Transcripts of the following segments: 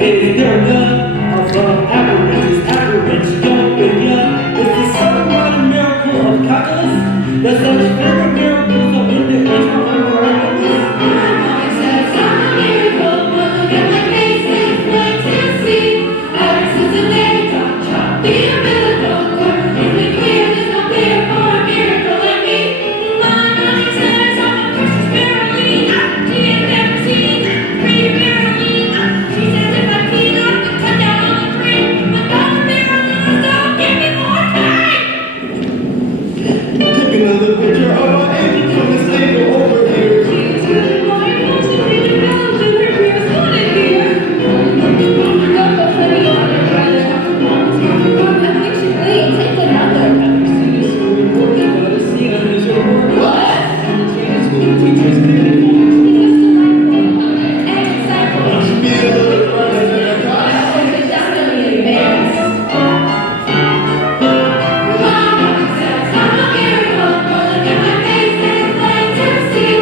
Is there none of avarice, average, young and young? Is the somewhat miracle of calculus? There's such bigger miracles of in the age of miraculous. Mommy says I'm a miracle, but look at my face, it's plain to see. Ever since the day God dropped the umbilical cord, it's been clear there's no fear for a miracle like me. My mommy says I'm a precious miracle. She ain't never seen free miracle. She says if I clean up and cut down on the tree, but not a miracle, don't give me more time. Take another picture of our angel from this table over here. She's really wonderful, she's really balanced, and her beer's good in here. Got the honey on her brother. I think she really take another. What? Must be a little further than I thought. Definitely advanced. Mama says I'm a miracle, but look at my face, it's plain to see.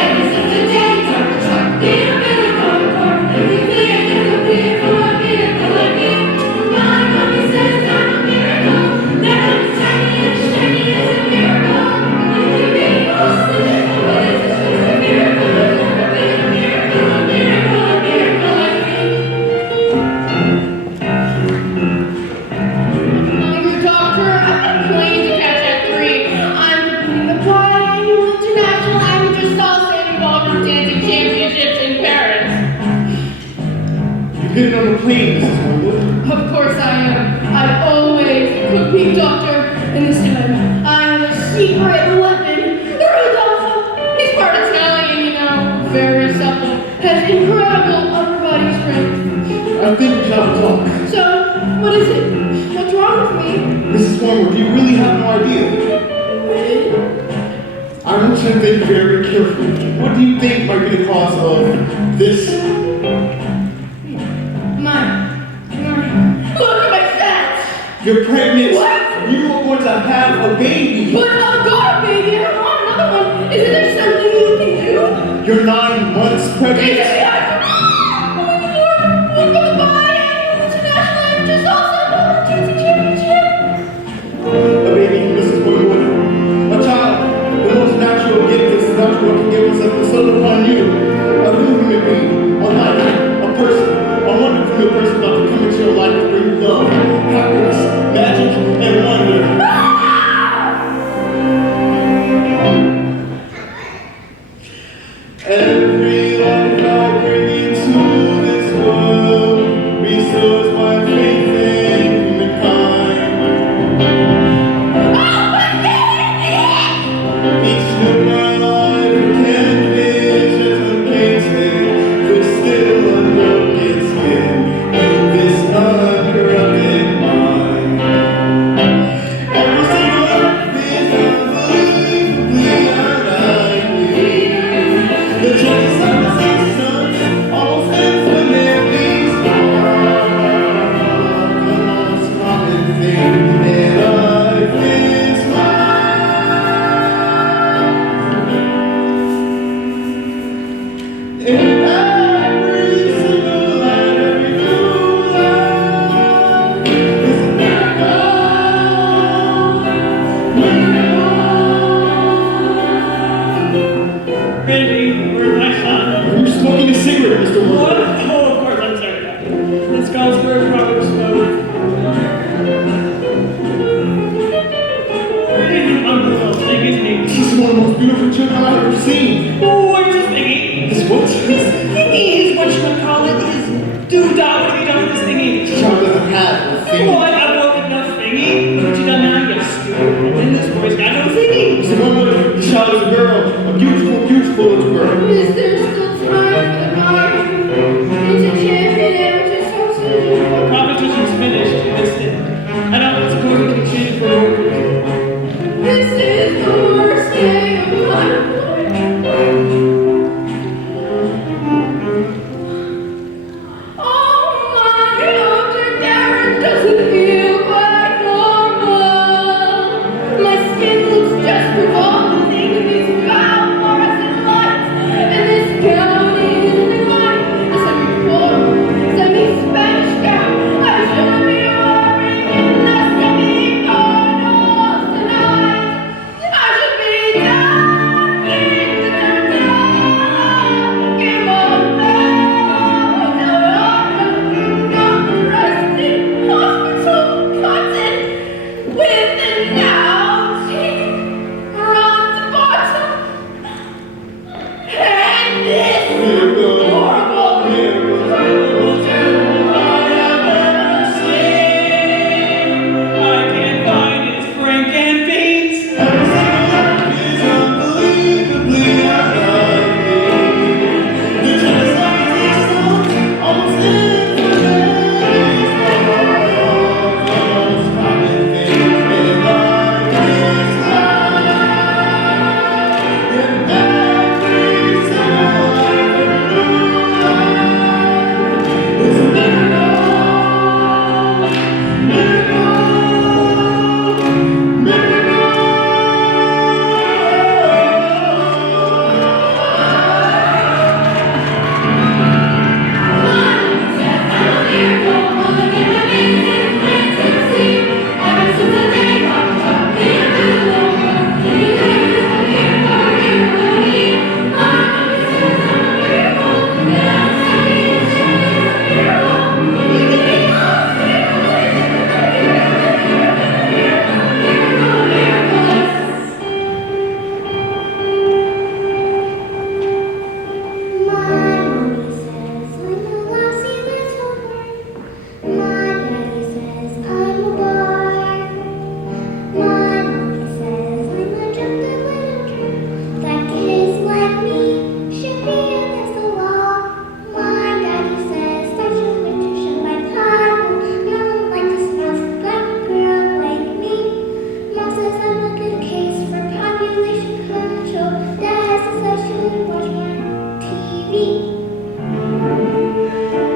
Ever since the day God struck the umbilical cord, it's clear there's no fear for a miracle like me. My mommy says I'm a miracle, that I'm shiny and shiny as a miracle. If you read most of the ways, it's just a miracle. There's never been a miracle, a miracle, a miracle like me. I'm your doctor. I'm playing to catch at 3. I'm the Annual International Amateur Salsa and Ballroom Dancing Championships in Paris. You've been on the plane, Mrs. Wormwood. Of course I am. I always could be doctor. And this time, I have a secret weapon. Rudolph! He's part Italian, you know. Very supple. Has incredible upper body strength. I think we should have a talk. So, what is it? What's wrong with me? Mrs. Wormwood, you really have no idea. I want you to think very carefully. What do you think might be the cause of this? Look at my fat! You're pregnant. What? You are going to have a baby. But I've got a baby, I don't want another one. Isn't there something you can do? You're 9 months Is pregnant. it oh my Lord, look at the Annual International Amateur Salsa and Ballroom Dancing Championship. A baby, Mrs. Wormwood. A child. The most natural gift is not what can give us as bestowed upon you. A new human being. A life. A person. A wonderful new person about to come into your life to bring you love, happiness, magic, and wonder. Everyone felt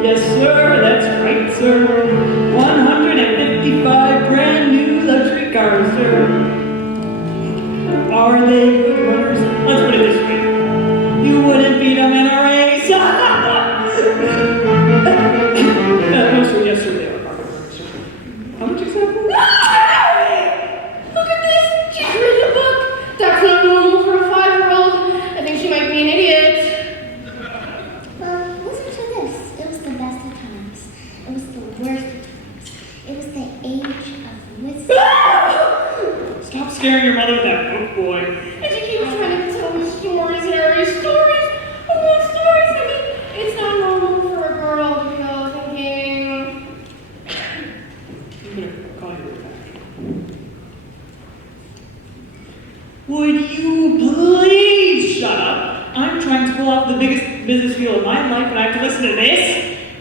Yes, sir, that's right, sir. 155 brand new luxury cars, sir. Are they good runners? Let's put it this way. You wouldn't beat them in a race. No, sir, yes, sir, they are car runners, sir. How much is that? Look at this! She's reading a book! That's not normal for a 5-year-old. I think she might be an idiot. Listen to this. It was the best of times. It was the worst of times. It was the age of wisdom. Stop scaring your mother with that book, boy. And she keeps trying to tell me stories, Harry. Stories? I want stories. I mean, it's not normal for a girl to go thinking. I'm gonna call you back. Would you please shut up? I'm trying to pull off the biggest business deal of my life and I have to listen to this?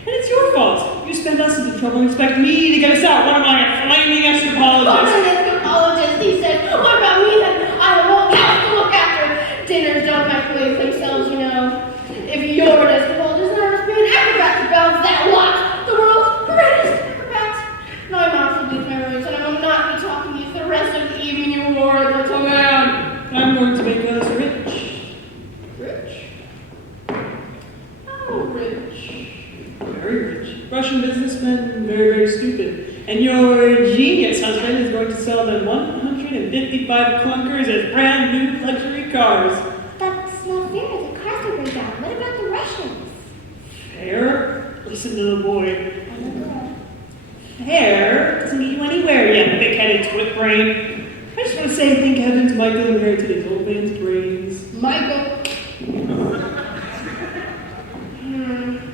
And it's your fault. You spend us into trouble and expect me to get us out. What am I, a flaming anthropologist? Anthropologist, he said. What about me then? I won't have to look after dinners don't microwave themselves, you know. If you're an anthropologist, then I must be an acrobat to balance that lot. The world's greatest acrobat. No, I'm absolutely my roots, and I will not be talking to you for the rest of the evening, you horrid little man. I'm going to make us rich. Rich? How rich? Very rich. Russian businessman, very, very stupid. And your genius husband is going to sell them 155 clunkers as brand new luxury cars. That's not fair. The cars will break down. What about the Russians? Fair? Listen to the boy. I'm a girl. Fair doesn't get you anywhere, you thick-headed twit brain. I just want to say thank heavens Michael inherited his old man's brains. Michael.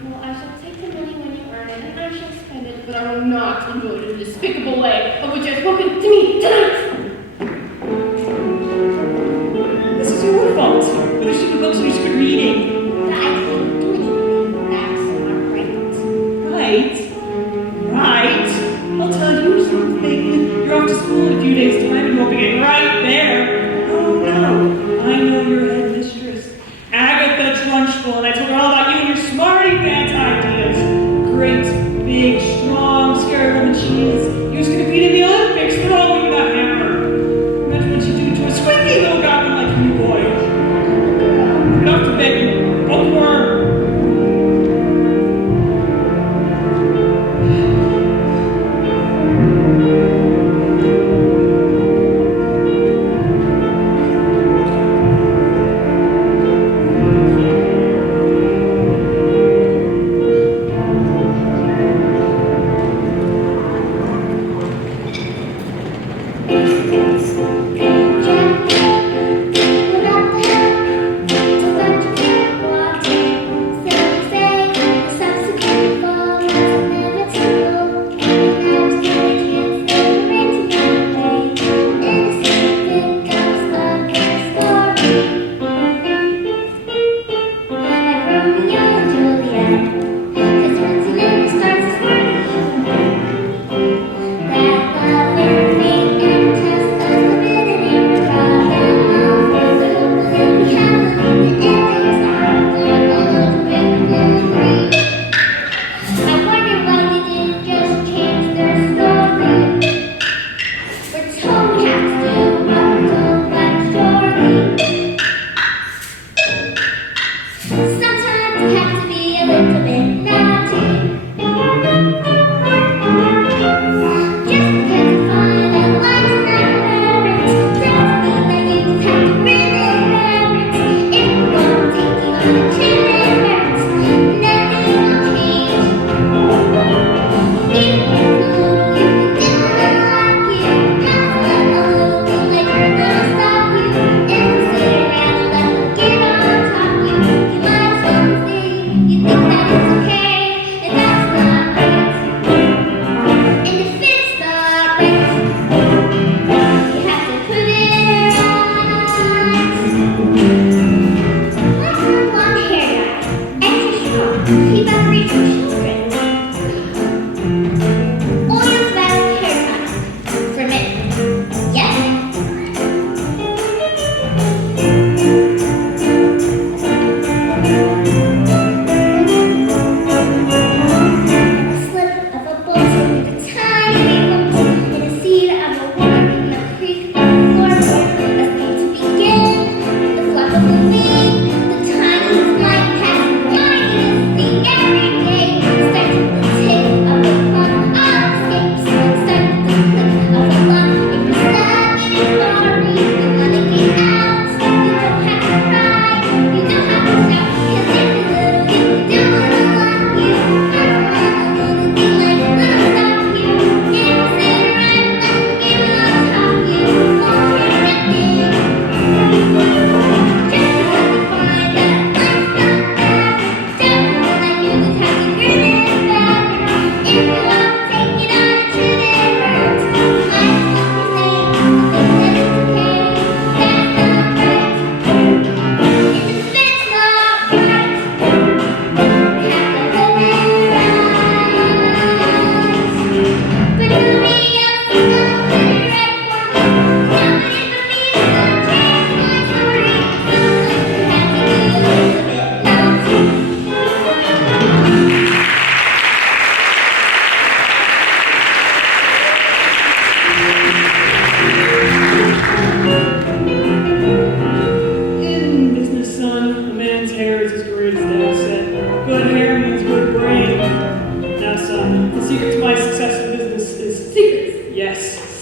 Well, I shall take the money when you earn it, and I shall spend it, but I will not enjoy it in a despicable way of which you have spoken to me tonight. This is your fault. With your stupid books and your stupid reading. But I can't do anything. That's not right. Right? Right? I'll tell you something. You're off to school in a few days' time and you won't begin right there. Oh no. I know your headmistress. Agatha Trunchbull, and I told her all about you and your smarty pants ideas. Great, big, strong, scary woman she is. You're just gonna compete in the Olympics, throwing with that hammer. Imagine what she'd do to a squinky little goblin like you, boy. Get off to bed, you bookworm.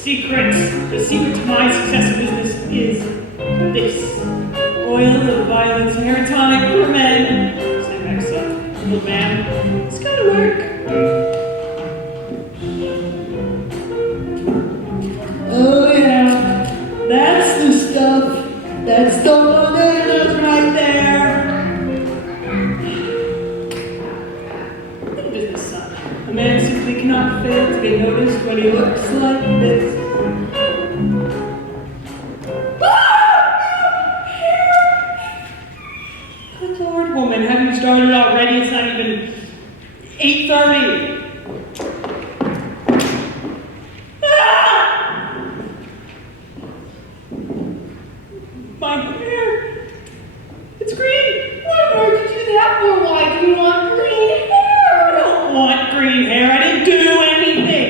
The secret to my success in business is this. Oil of violence, hair tonic for men. Same accent, little man. It's gotta work. Oh yeah, that's the stuff. That's the one that is right there. Good business, son. A man simply cannot fail to get noticed when he looks like this. Good Lord, woman, have you started already? It's not even 8:30. My hair. It's green. What on earth did you do that for? Why do you want green hair? I don't want green hair. I didn't do anything.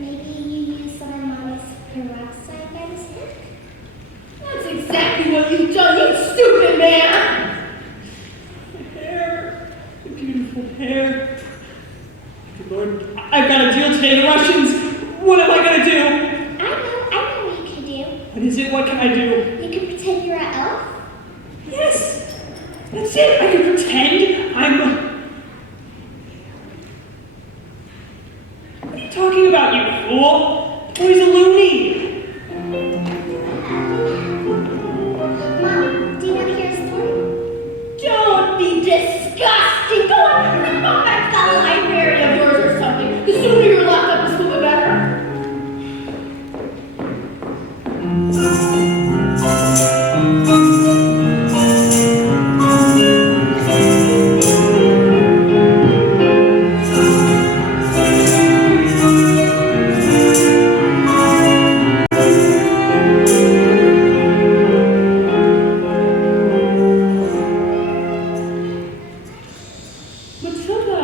Maybe you used some of Mama's peroxide by mistake? That's exactly what you've done, you stupid man! My hair. The beautiful hair. Good Lord. I've got a deal today. The Russians. What am I going to do? I know what you can do. What is it? What can I do? You can pretend you're an elf. Yes. That's it. I can pretend I'm... What are you talking about, you fool? The boy's a loony. Mom, do you want to hear a story? Don't be disgusting! Go on, go back to that library of yours or something. The sooner you're locked up in school, the better. Matilda,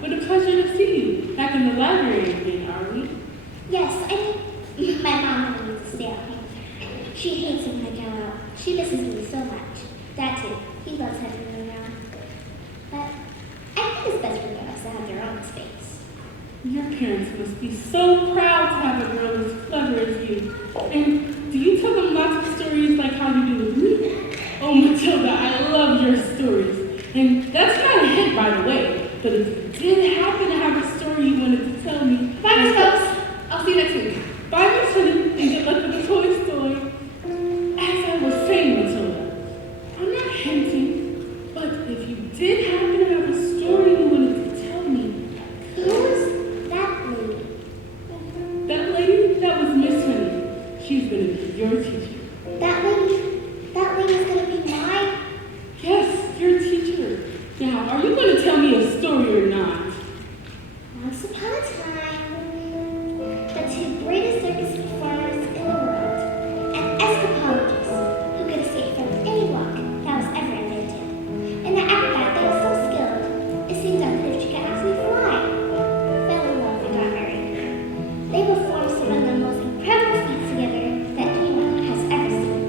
what a pleasure to see you. Back in the library again, are we? Yes, my mom wanted me to stay at home. She hates it when I go out. She misses me so much. Dad too. He loves having me around. But I think it's best for girls to have their own space. Your parents must be so proud to have a girl as clever as you. And do you tell them lots of stories like how you do with me? Oh, Matilda, I love your stories. And that's not a hint, by the way. But if you did happen to have a story you wanted to tell me... Bye, Miss Phelps. I'll see you next week. Bye, Miss Honey, and good luck with the toy store. As I was saying, Matilda, I'm not hinting, but if you did happen to have a story you wanted to tell me... Who's that lady? That lady, that was Miss Honey. She's gonna be your teacher. That lady's gonna be mine. Yes, your teacher. Now, are you going to tell me a story or not? Once upon a time, the two greatest circus performers in the world, and escapologists who could escape from any walk that was ever in their tale. And the acrobat that was so skilled, it seemed as if she could actually fly, fell in love and got married. They performed some of the most incredible feats together that anyone has ever seen.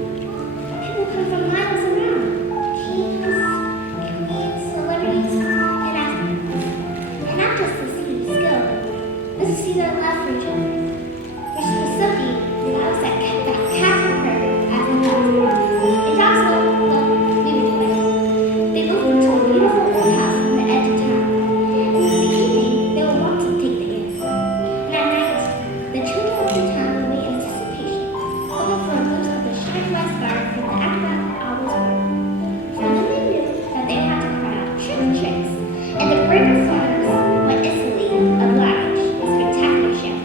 People come from miles around, kings, queens, celebrities, and athletes. And not just to see their skill, but to see their love for each other. Which was something that was that captain her as a dog. And dogs will leave it away. They moved into a beautiful old house on the edge of town. And in the evening, they would walk to take the air. And at night, the children of the town would wait in anticipation, hoping for a glimpse of the shiny white star that the acrobat always wore. For then they knew that they had to cry out tricks, and the great performers went instantly obliged with spectacular show.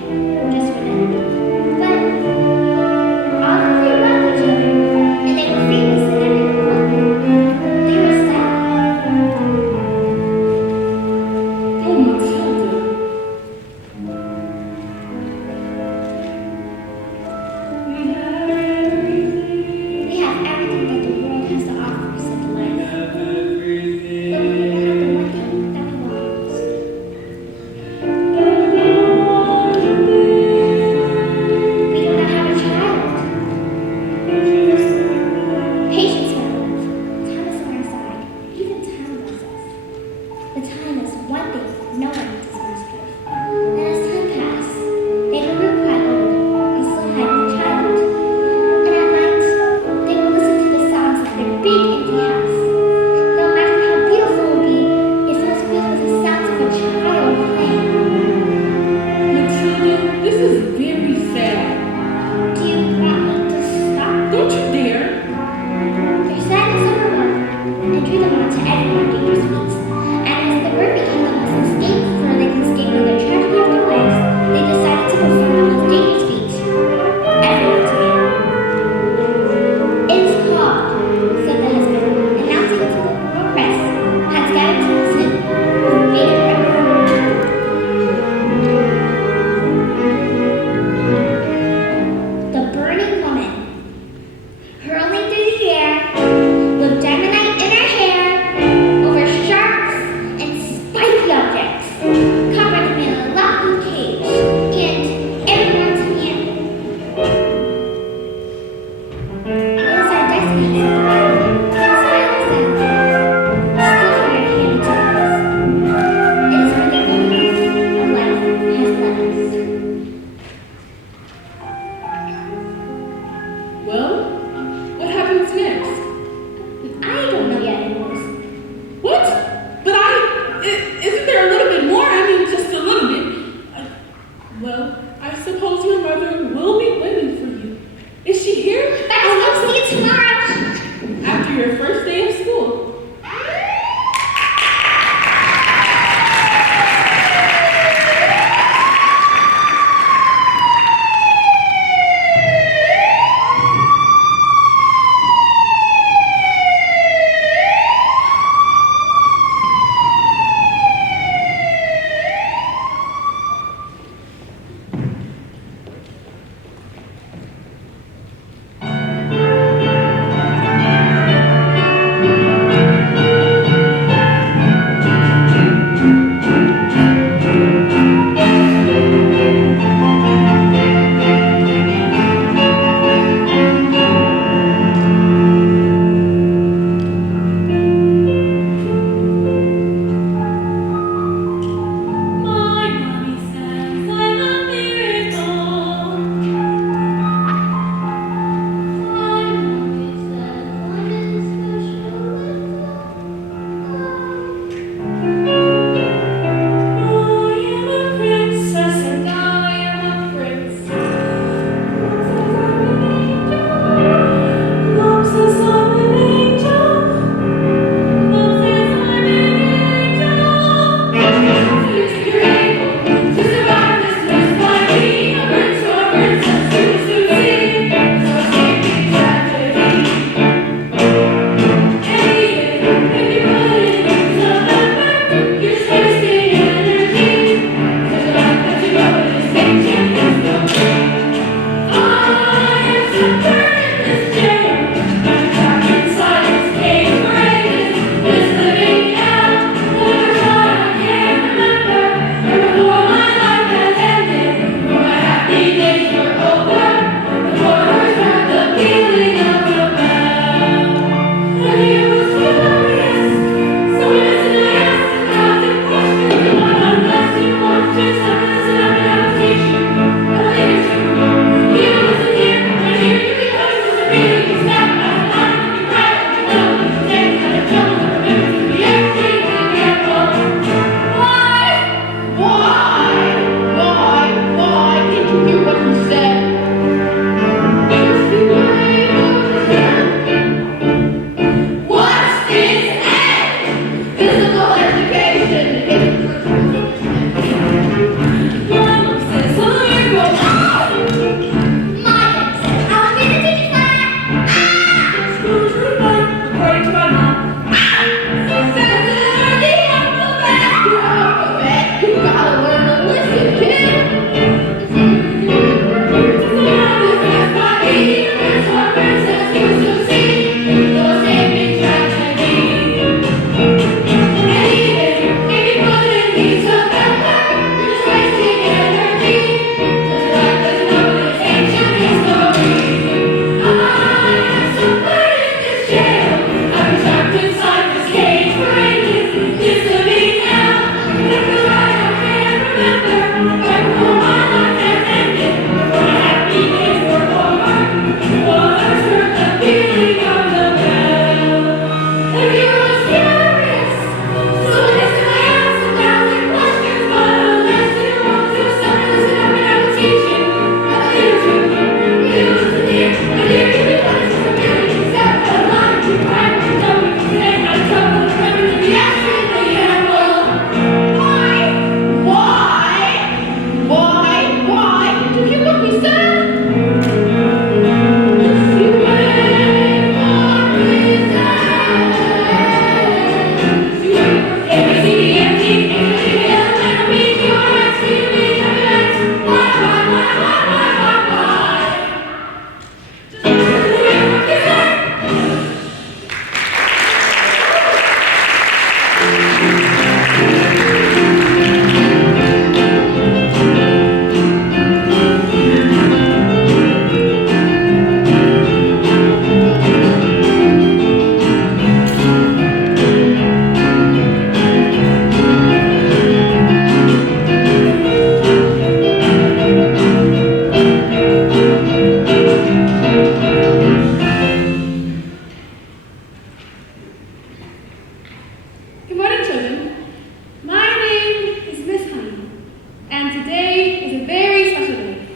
is a very special day.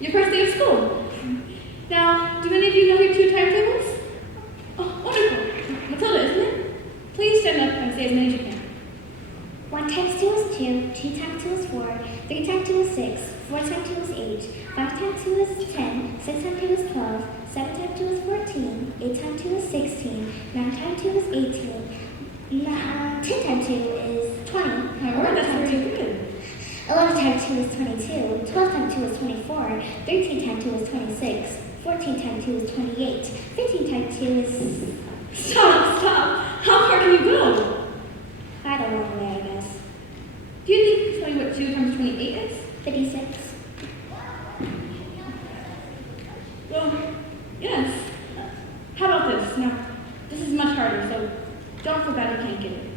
Your first day of school. Now, do any of you know your two timetables? Oh, wonderful. Matilda, isn't it? Please stand up and say as many as you can. 1 times 2 is 2, 2 times 2 is 4, 3 times 2 is 6, 4 times 2 is 8, 5 times 2 is 10, 6 times 2 is 12, 7 times 2 is 14, 8 times 2 is 16, 9 times 2 is 18, 10 times 2 is 20, However, that's very good. 11 times 2 is 22, 12 times 2 is 24, 13 times 2 is 26, 14 times 2 is 28, 15 times 2 is... Stop! How far can you go? I don't know where, I guess. Do you think you can tell me what 2 times 28 is? 56. Well, yes. How about this? Now, this is much harder, so don't feel bad you can't get it.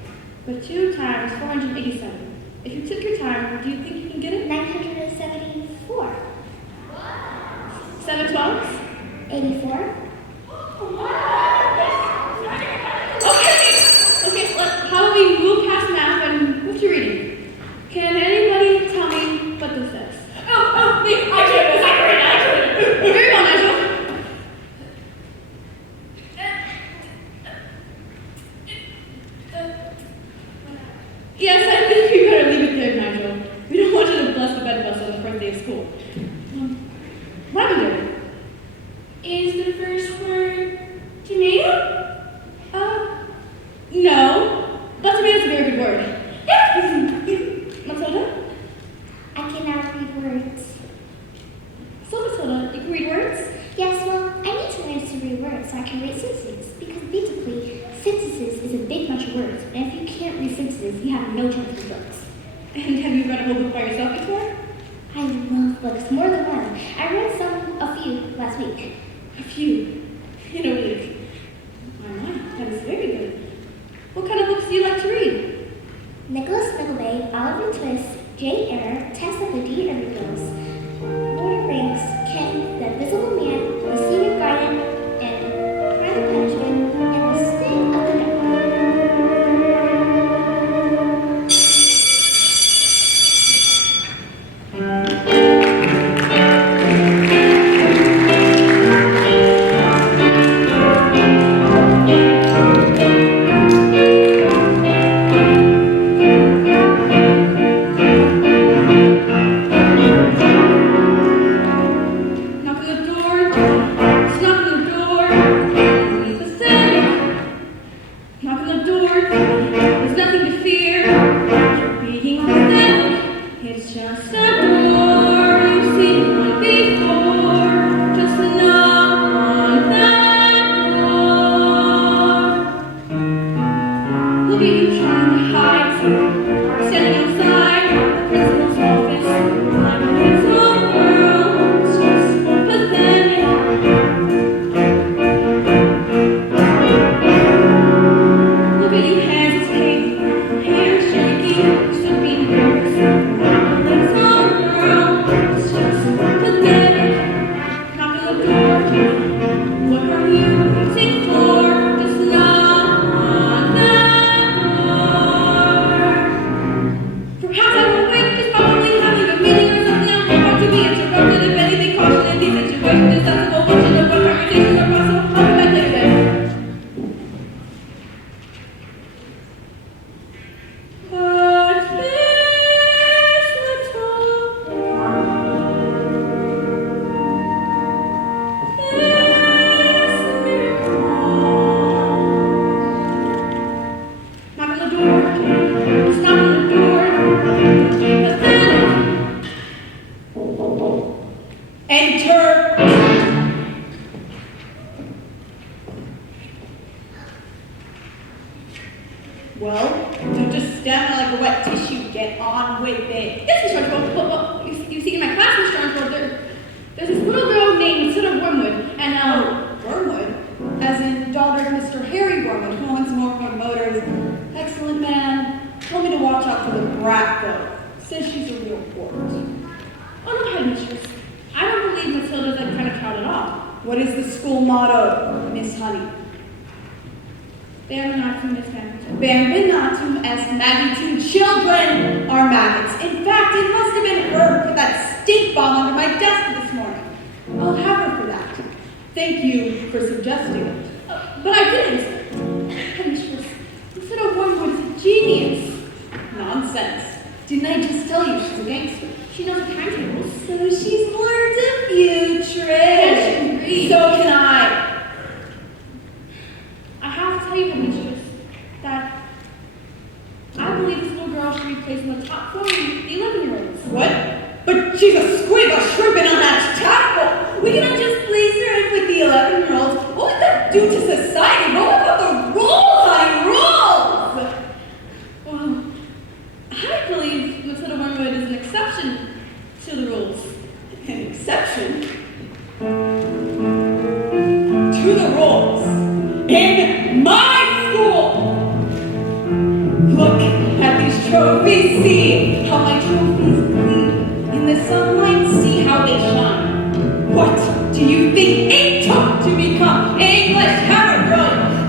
But 2 times 487. If you took your time, do you think you can get it? 974. 7 12s? 84. Okay, how about we move past math and move to reading? Can anybody tell me what this says? Oh, wait, I can. Very well, Nigel. Yes, I think we better leave it there, Nigel. We don't want you to bless the bed of us on the first day of school. Lavender. Is the first word tomato? No. But tomato is a very good word. Matilda? I can now read words. So, Matilda, you can read words? Yes, well, I need to learn to read words so I can read sentences. Because basically, sentences is a big bunch of words. And if you can't read sentences, you have no chance with books. And have you read a whole book by yourself before? I love books, more than one. I read a few last week. A few. In a week. My, that is very good. What kind of books do you like to read? Nicholas Middleton, Oliver Twist, Jane Eyre, Test of the D. Every Girls, Lord of the Rings, Ken, The Invisible Man, The Secret Garden, and Crime and Punishment, and The Sting of the Devil. Well, don't just stand there like a wet tissue. Get on with it. Yes, Miss Trunchbull. Well, you see, in my class, Miss Trunchbull, there's this little girl named Matilda Wormwood, and Wormwood? As in daughter of Mr. Harry Wormwood, who owns Wormwood Motors. Excellent man. Told me to watch out for the brat, though. Says she's a real wart. oh no, headmistress. I don't believe Matilda's that kind of child at all. What is the school motto, Miss Honey? Bambinatum, Miss Hammond. Bambinatum est magnetum. Children are maggots. In fact, it must have been her that I'll have her for that. Thank you for suggesting it. But I didn't. Headmistress, Mr. Wormwood is a genius. Nonsense. Didn't I just tell you she's a gangster? She knows the timetables. So she's learned a few tricks. So can I. I have to tell you, headmistress, that I believe this little girl should be placed in the top 4 of the 11-year-olds. What? But she's a squig, a shrimp, and unattached tadpole. We cannot just place her in with the 11-year-olds. What would that do to society? What about the rules, honey? Rules! Well, I believe Matilda Wormwood is an exception to the rules. An exception to the rules in my school. Look at these trophies. See how my trophies gleam in the sunlight. See how they shine. What do you think it took to become English Hammond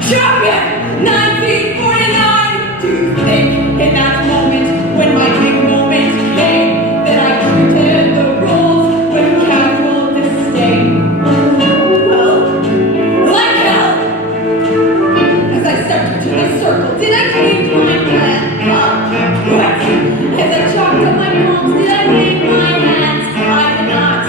champion? 1949. Do you think in that moment when my big moment came that I treated the rules with casual disdain? Well, like hell. As I stepped into the circle, did I change my plan? What? As I chalked up my palms, did I wave my hands? I did not.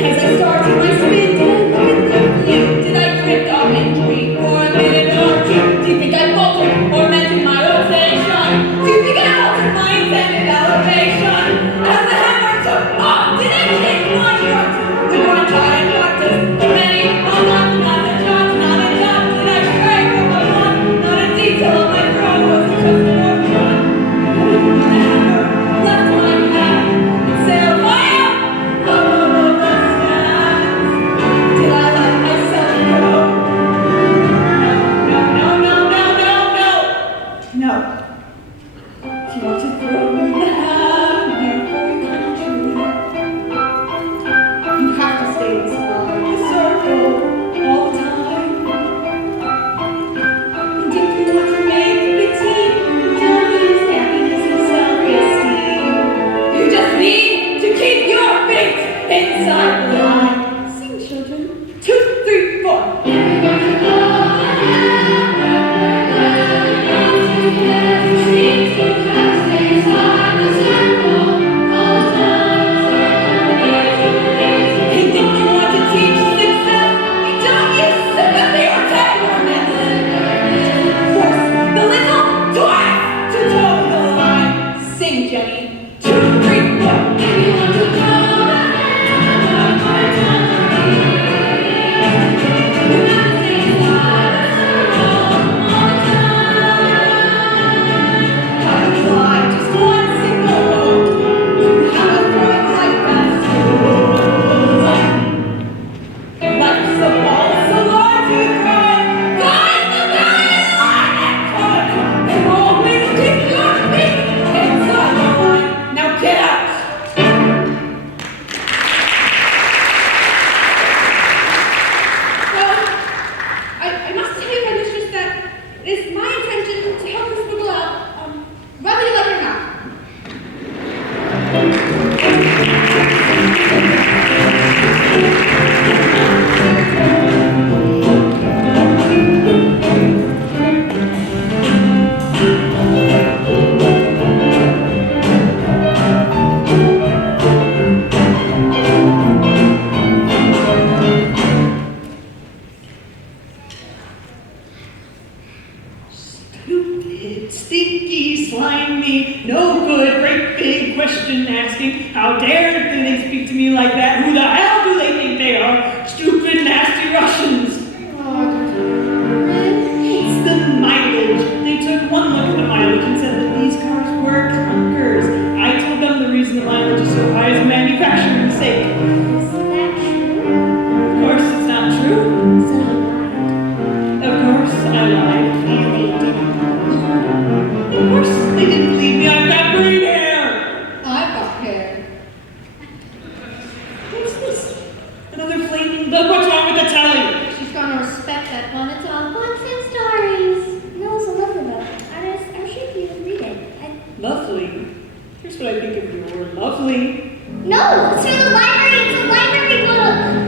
As I started my spin, did I look at the view? Did I drift off and dream for a minute or two? Do you think I faltered or mentioned my rotation? Do you think I altered my intended elevation? As the hammer took off, did I change my words? The grind I had practiced for many a month, not a jot, not a jot. Did I stray from the one? Not a detail of my throne was just more fun. The hammer left my hand and sailed high up above the sands. Did I let myself go? No. Do you want to throw the hammer for country? You have to stay inside the circle all the time. And if you want to make the team, don't lose happiness and self-esteem. You just need to keep your feet inside the line. Sing, children. 2, 3, 4. And if you want to teach success, you don't use sympathy or tenderness. Force the little dwarf to toe the line. Sing, Jenny. 2, 3, 4. If you want to go, Stinky, slimy, no good, great big question asking. How dare do they speak to me like that? Who the hell do they think they are? Stupid, nasty Russians. It's the mileage. They took one look at the mileage and said that these cars were clunkers. I told them the reason the mileage is so high is manufacturing's sake. Isn't that true? Of course, it's not true. So you lied. Of course, I lied. And they didn't. Of course, they didn't believe me. I've got green hair. I've got hair. What's this? Another flaming bug? What's wrong with the telly? She's gonna respect that one. It's all Books and stories. No, it's a lovely book. I'm sure you would read it. Lovely. Here's what I think of your word lovely. No, it's from the library. It's a library book.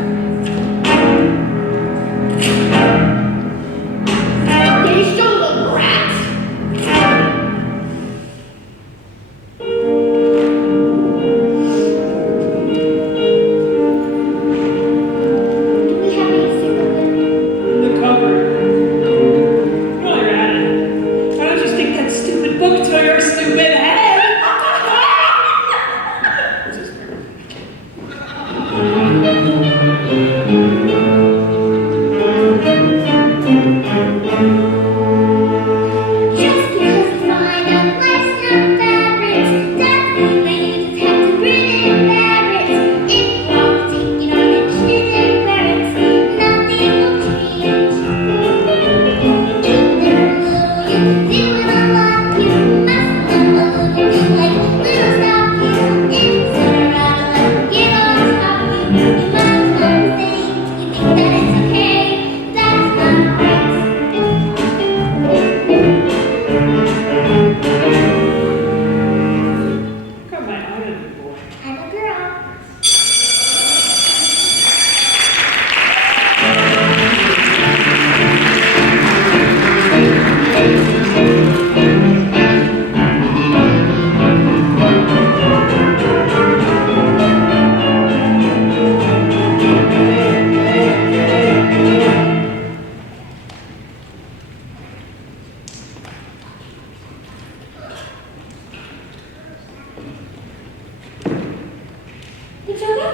Matilda,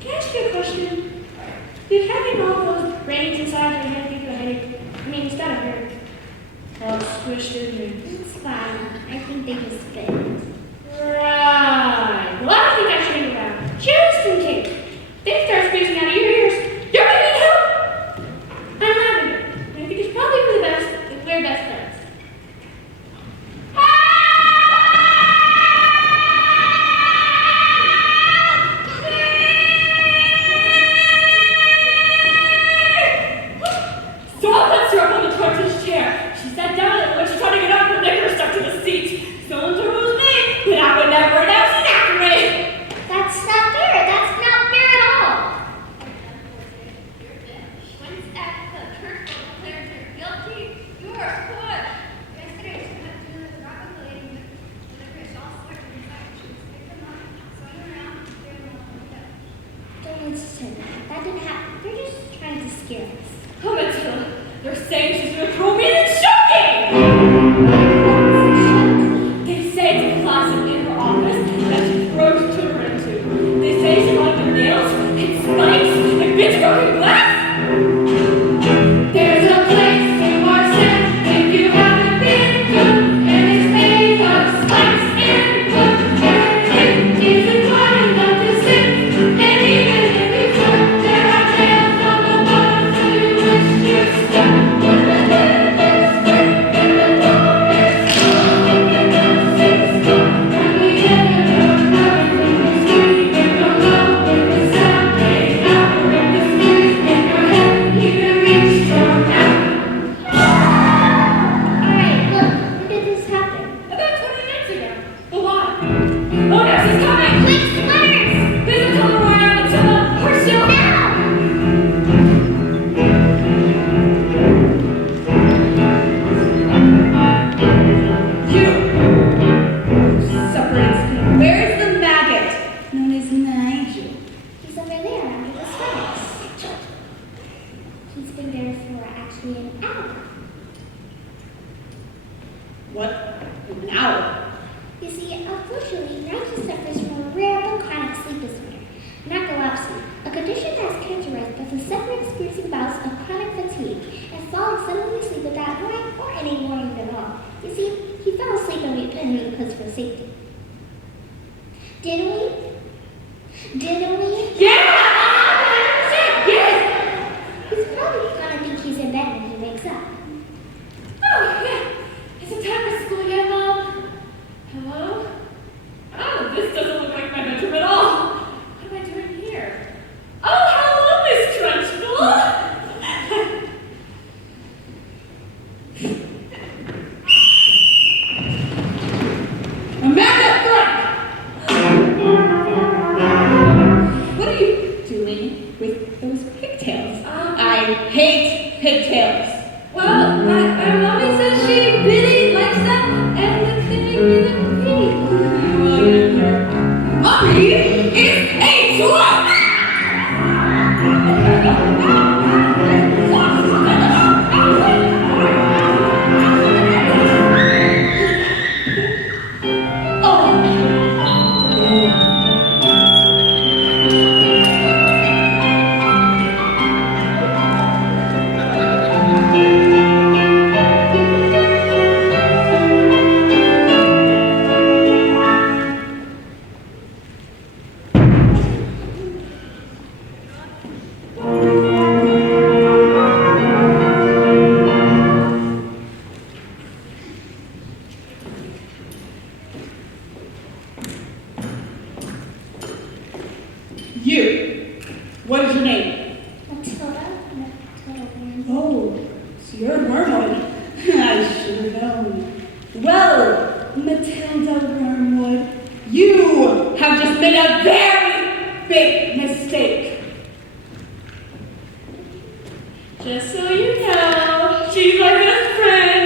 can I ask you a question? Did having all those brains inside your head give you a headache? I mean, it's gotta hurt. Oh, it's squished in there. It's fine. I think they just fit. Right. Well, I think I should hang around. Just in case. They start squeezing out of your ears. You're gonna need help. I'm Lavender, and I think it's probably for the best if we're best friends. Someone puts her up on the tortoise chair. She sat down and when she tried to get up, her knicker stuck to the seat. Someone told it was me, but I would never announce it after me. That's not fair. That's not fair at all. Once at the Trunchbull declared her guilty, you are squashed. Yesterday, she had to do with robbing the lady with the fish all sorts of inside. She was picked them up, swung around, and threw them off the window. Don't listen to that. That didn't happen. They're just trying to scare us. Oh, Matilda, they're saying she's gonna throw me in the choking. They say it's a classic in her office that she throws children into. They say she liked the nails and spikes and bits broken glass. There's a place in Marseille if you haven't been good, and it's made of spikes and wood. And it isn't hard enough to sit, and even if you could, there are nails on the bottom, so you wish you stood. And we never know nothing is free. You don't know if the sound came out or if the music in your head even reached your mouth. Alright, look. When did this happen? About 20 minutes ago. But why? Oh, no, she's coming. Quick, splitters! Please don't tell her where I am, Matilda. Or she'll Separating skin. Where is the maggot known as Nigel? He's over there under the sweaters. He's been there for actually an hour. What? An hour? You see, unfortunately, Nike suffers from a rare but chronic sleep disorder, narcolepsy, a condition that is characterized by the sufferer experiencing bouts of chronic fatigue and falling suddenly asleep without knowing or any warning at all. You see, he fell asleep when we put him in the place for safety. Didn't we? Didn't we? Yes! He's probably gonna think he's in bed when he wakes up. Oh, yeah. Is it time for school yet, Mom? Hello? Oh, this doesn't look like my bedroom at all. What am I doing here? Oh, hello, Miss Trunchbull. Amanda Thorpe! What are you doing with those pigtails? I hate pigtails. Well, my mommy says she really likes them, and they make me look pretty. Mommy is a dwarf! You. What is your name? Matilda Wormwood. Oh, so you're Wormwood. I should have known. Well, Matilda Wormwood, you have just made a very big mistake. Just so you know, she's my best friend.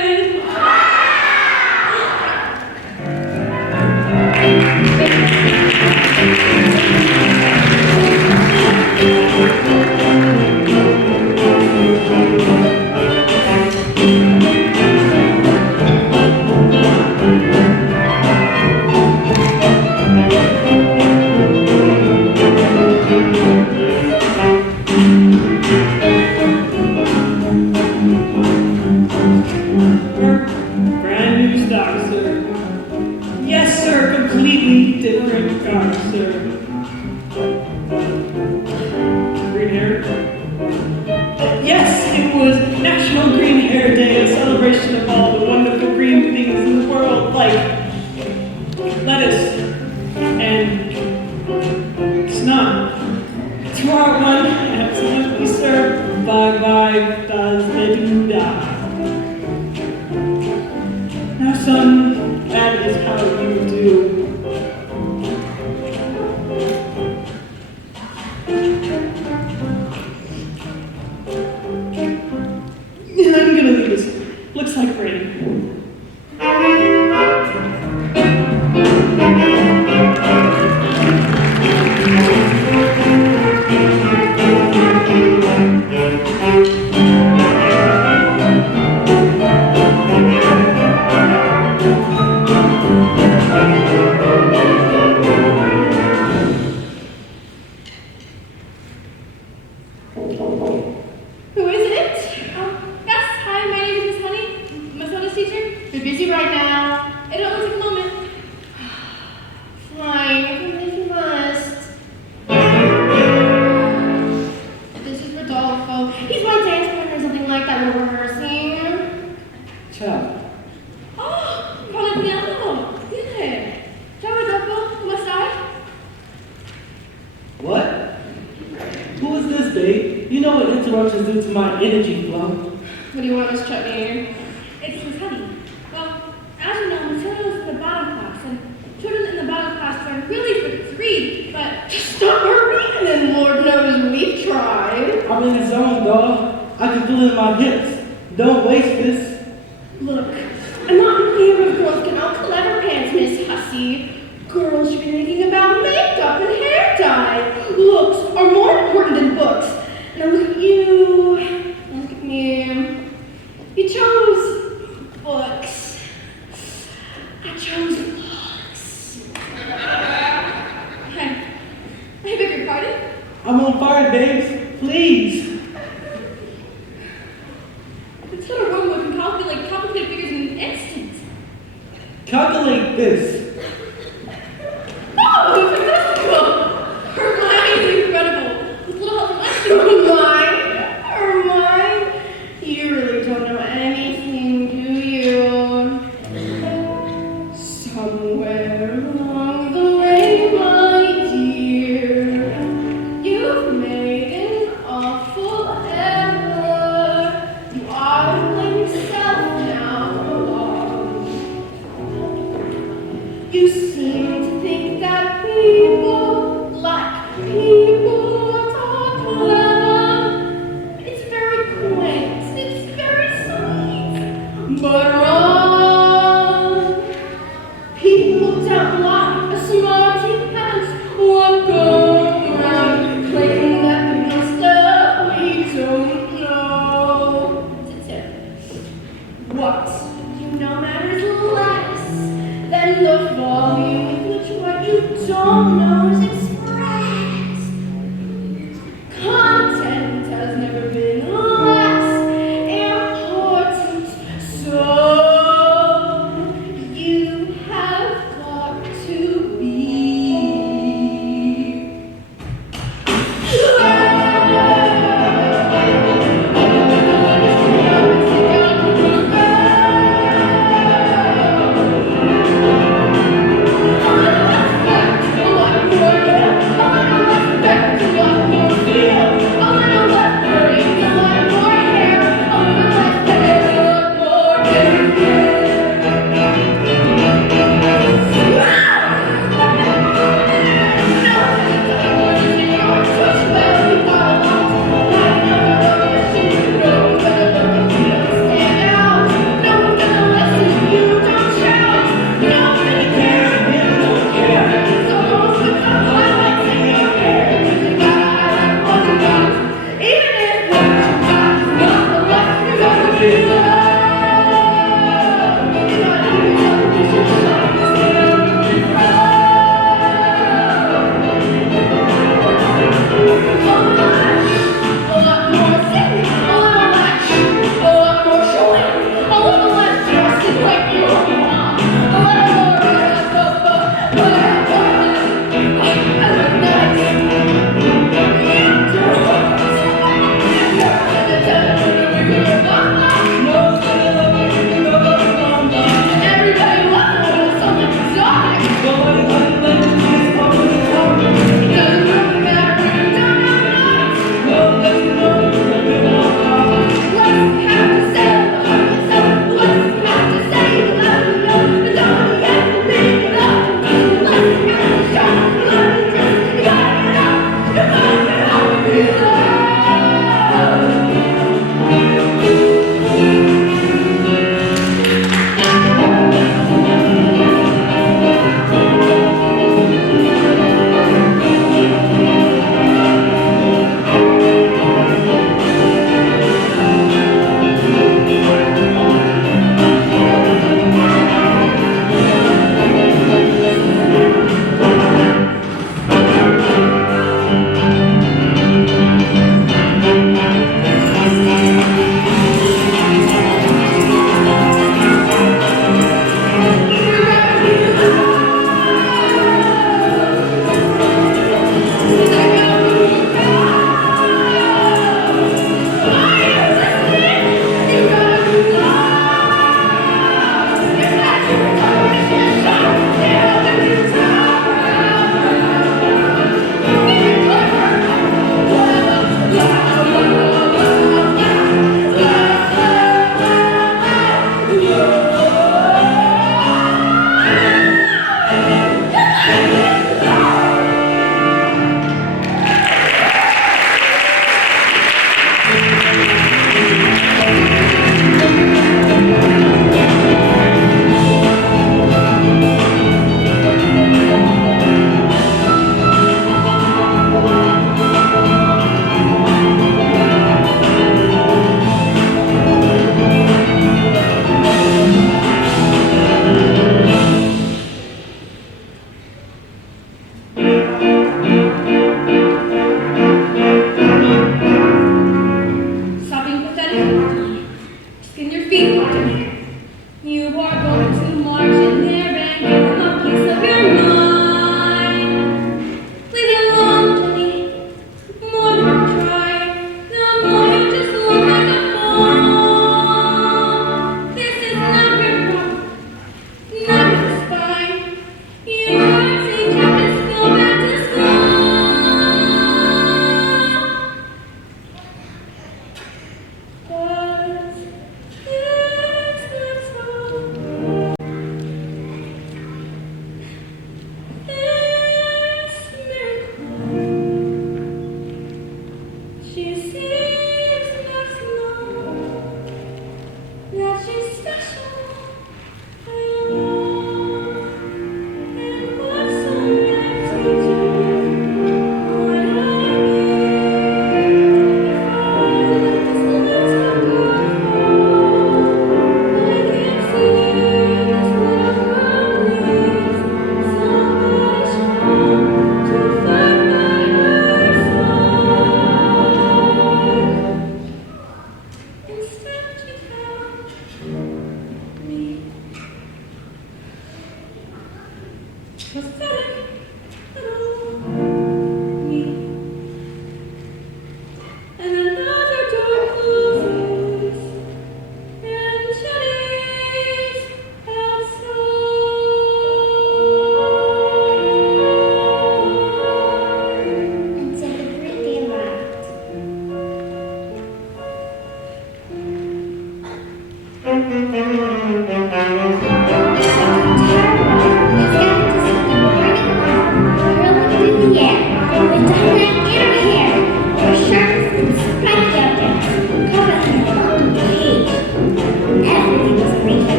Green hair? Yes, it was National Green Hair Day, a celebration of all the wonderful green things in the world, like lettuce and snot. Tomorrow one, absolutely sir. Bye bye, does the do da. Now son, that is how you do. I'm gonna leave this. Looks like rain. Who is it? Yes, hi, my name is Miss Honey, Matilda's teacher. You're busy right now. It'll only take a moment. Fine, if you must. This is Rodolfo. He's my dance partner or something like that we're rehearsing. Ciao. Oh, Colombiano. Good. Ciao, Rodolfo. ¿Cómo estás? What? Who is this, babe? You know what interruptions do to my energy flow. What do you want, Miss Chutney? It's Miss Honey. Well, as you know, Matilda was in the bottom class, and children in the bottom class try really good to read, but just stop her reading, and Lord knows we've tried. I'm in the zone, dog. I can feel it in my hips. Don't waste this. Look, I'm not in favor of girls getting all clever pants, Miss Hussey. Girls should be thinking about makeup and hair dye. Looks are more important than books. Now look at you. Look at me. You chose books. I chose books. Hey, I beg your pardon? I'm on fire, babes. Please. It's not a Wormwood can calculate complicated figures in an instant. Calculate this. Oh, fantastical! Her mind is incredible. With little help from us. Her mind? You really don't know anything, do you? Somewhere along the way, my dear, you've made an awful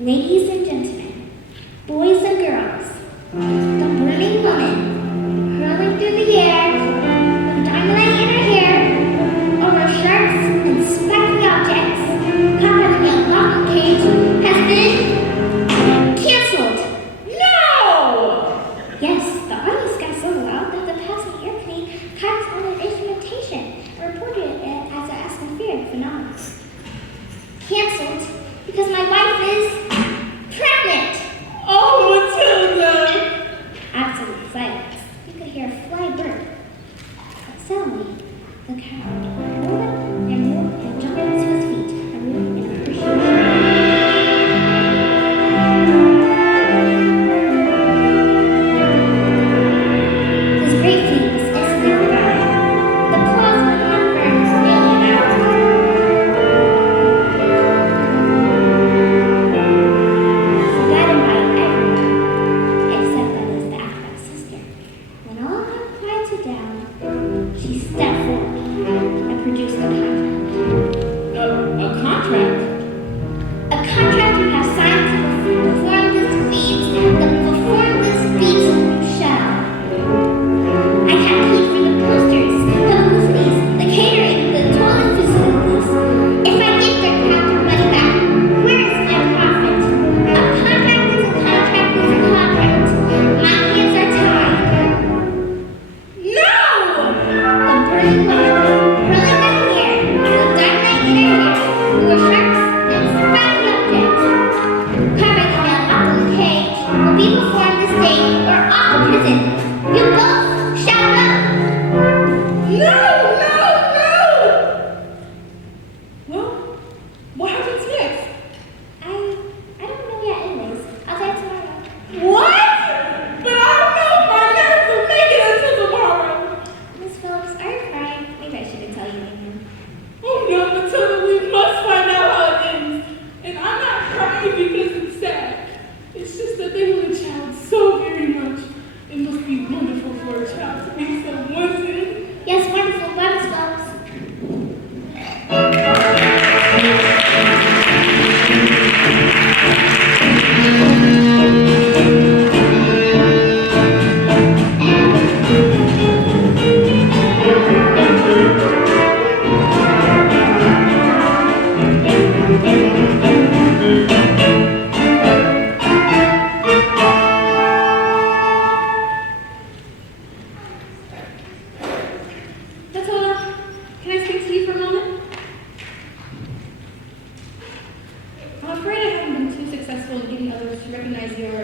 Ladies and gentlemen, boys and girls, the burning woman, hurling through the air, with dynamite in her hair, over sharks and spiky objects, covered in a locked cage, has been cancelled. No! Yes, the audience got so loud that the passing airplane cut its own instrumentation and reported it as an atmospheric phenomenon. Cancelled because my wife is pregnant. Oh, Matilda! Absolute silence. You could hear a fly bird. But suddenly, the crowd rolled up and moved and jumped to his feet and moved in appreciation. His great feat was instantly forgotten. The applause went on for nearly an hour. Forgotten by everyone, except that it's the acrobat's sister. When all had quieted down, she stepped forward and produced a contract. A contract? A contract you have signed to perform this feat, you shall. I have paid for the posters, publicities, the catering, the toilet facilities. If I get their crowd money back, where is my profit? A contract is a contract is a contract. My hands are tied. No! The burning woman, hurling in the air, with dynamite in her hair, over sharks and spiky objects, covered in a locked cage, will be performed this day or off to prison. You both shall know. No! Well, what happens next? I don't know yet anyways. I'll tell you tomorrow. What? But I don't know if my nerves will make it until tomorrow. Miss Phillips, are you crying? Maybe I shouldn't tell you anything. Oh no, Matilda, we must find out how it ends. And I'm not crying because it's sad. It's just that they want a child so very much. It must be wonderful for a child to be so wanted. Yes, wonderful. Bye, Miss Phillips. Matilda, can I speak to you for a moment? I'm afraid I haven't been too successful in getting others to recognize your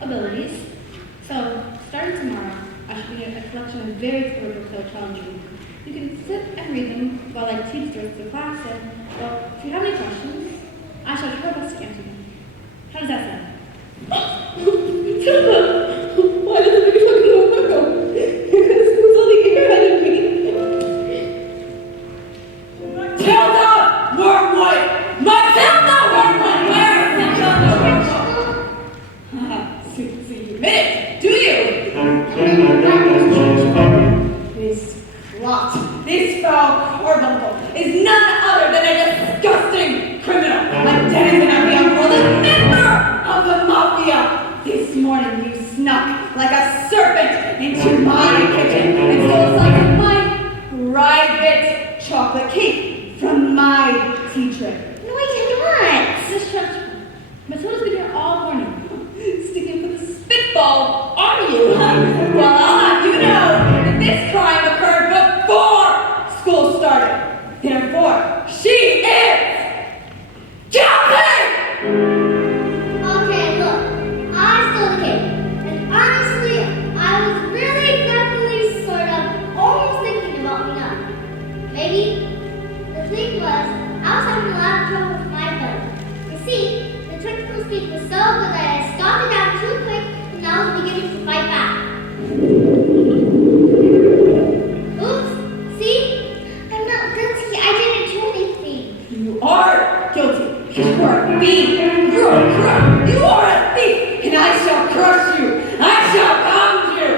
abilities. So, starting tomorrow, I should be a collection of very clever books that will challenge you. You can sit and read them while I teach the rest of the class, and, well, if you have any questions, I shall try my best to answer them. How does that sound? Matilda! Why does it make you look a little wiggle? Because it was only airheaded me. Matilda! Wormwood! Matilda Wormwood! Where is Matilda Wormwood? See, you admit it, do you? This clot, this foul carbuncle is none other than a disgusting criminal, a denizen of the underworld, a member of the mafia. This morning you snuck like a serpent into my kitchen and stole a slice of my private chocolate cake from my teacher. No, I did not. Miss Trunchbull, Matilda's been here all morning. Sticking with a spitball, are you? Well, I'll have you know that this crime occurred before speech was so good that I stopped it out too quick and now I was beginning to fight back. Oops, see? I'm not guilty. I didn't do anything. You are guilty. You are a thief. You're a crook. You are a thief. And I shall crush you. I shall pound you.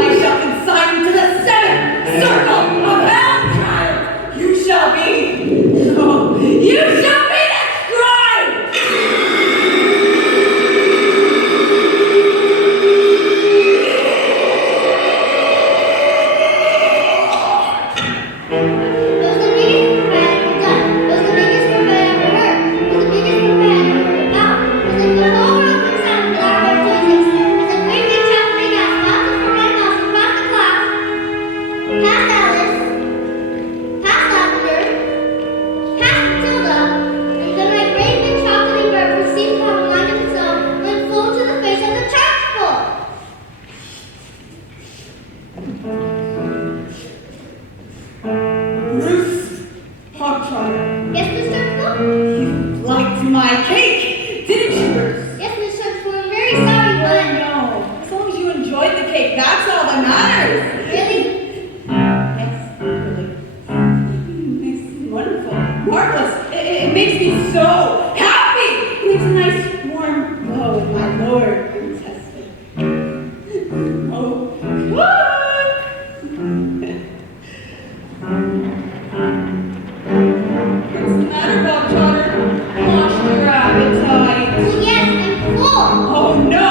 I shall consign you to the seventh circle of hell, child. You shall be. Oh, you shall be destroyed. Yes, Mr. Trunchbull? You liked my cake, didn't you, Bruce? Yes, Mr. Trunchbull. I'm very sorry, Oh, but... no. As long as you enjoyed the cake, that's all that matters. Really? Yes, really. It's wonderful. Marvelous. It makes me so happy. It leaves a nice warm glow in my lower intestine. Oh, God. What's the matter, Bob Trotter? Lost your appetite. Well, yes, I'm full. Oh no!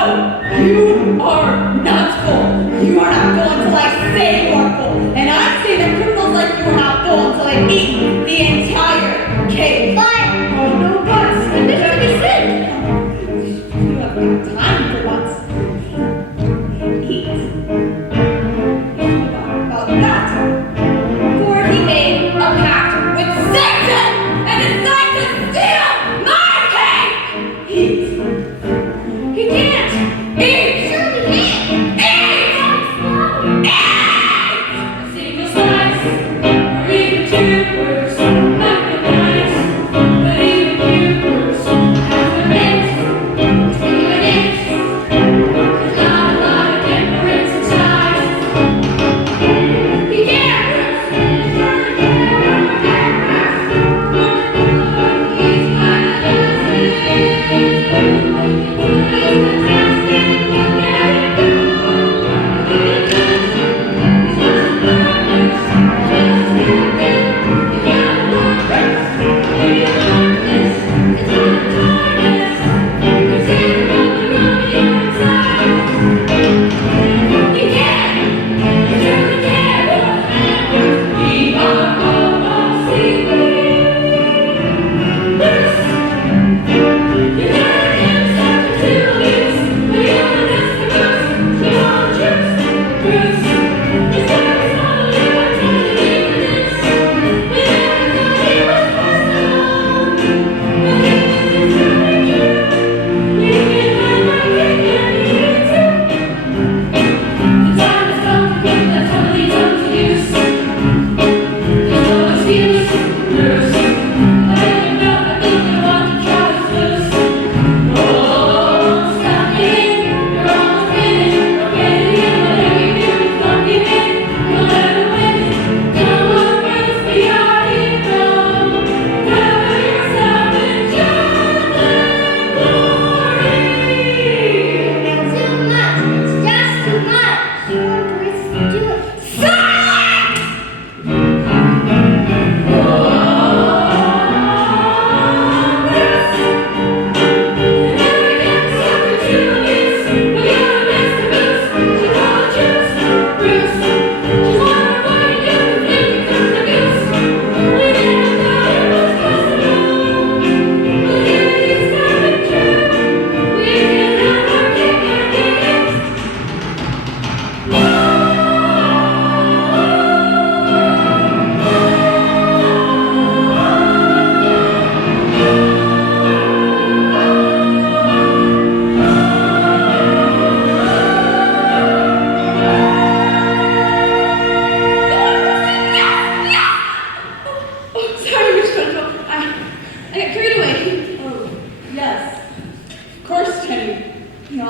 You are not full! You are not full until I say you are full! And I say that criminals like you are not full until I've eaten the entire cake! But... Oh no buts!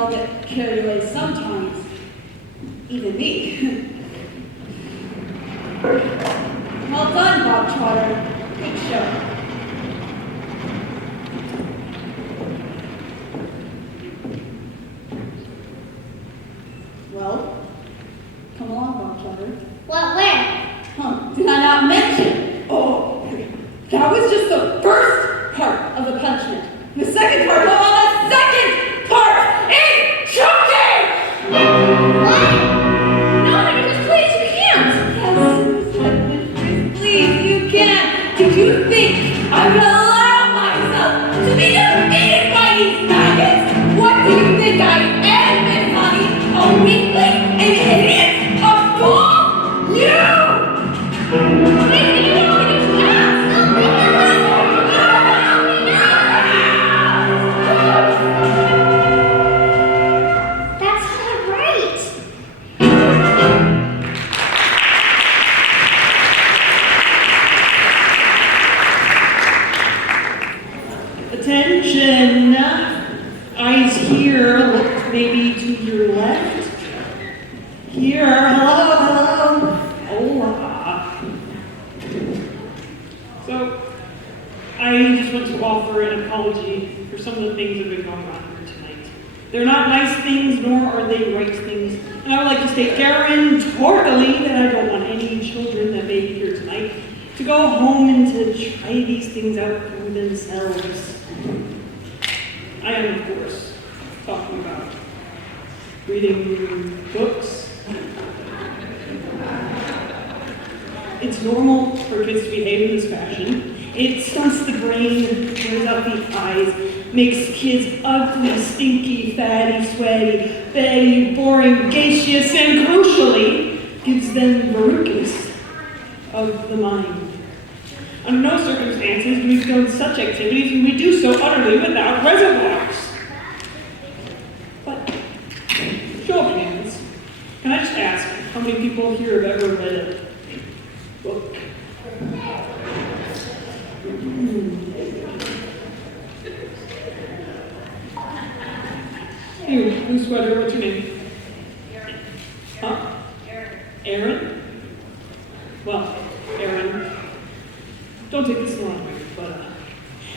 all get carried away sometimes. Even me. Well done, Bob Trotter. Good show. Well, come along, Bob Trotter. What, where? Huh, did I not mention? Oh, that was just the first part of the punishment. The second part, the second part is choking! What? No, headmistress, please, you can't. Yes, headmistress, please, you can. Did you think I would allow myself to be defeated by these maggots? What do you think I am, Miss Honey? A weakling? An idiot? A fool? You! Please, you know what you asked. That's not right. Attention! Eyes here, look maybe to your left. Here, hello, hello. Hola. So, I just want to offer an apology for some of the things that have been going on here tonight. They're not nice things, nor are they right things. And I would like to state guarantorily that I don't want any children that may be here tonight to go home and to try these things out for themselves. I am, of course, talking about reading books. It's normal for kids to behave in this fashion. It stunts the brain, clears out the eyes, makes kids ugly, stinky, fatty, sweaty, fatty, boring, gaseous, and crucially, gives them verrucas of the mind. Under no circumstances do we condone such activities, and we do so utterly without reservoirs. But, show of hands, can I just ask how many people here have ever read a book? Hey, blue sweater, what's your name? Huh? Aaron? Well, Aaron, don't take this the wrong way, but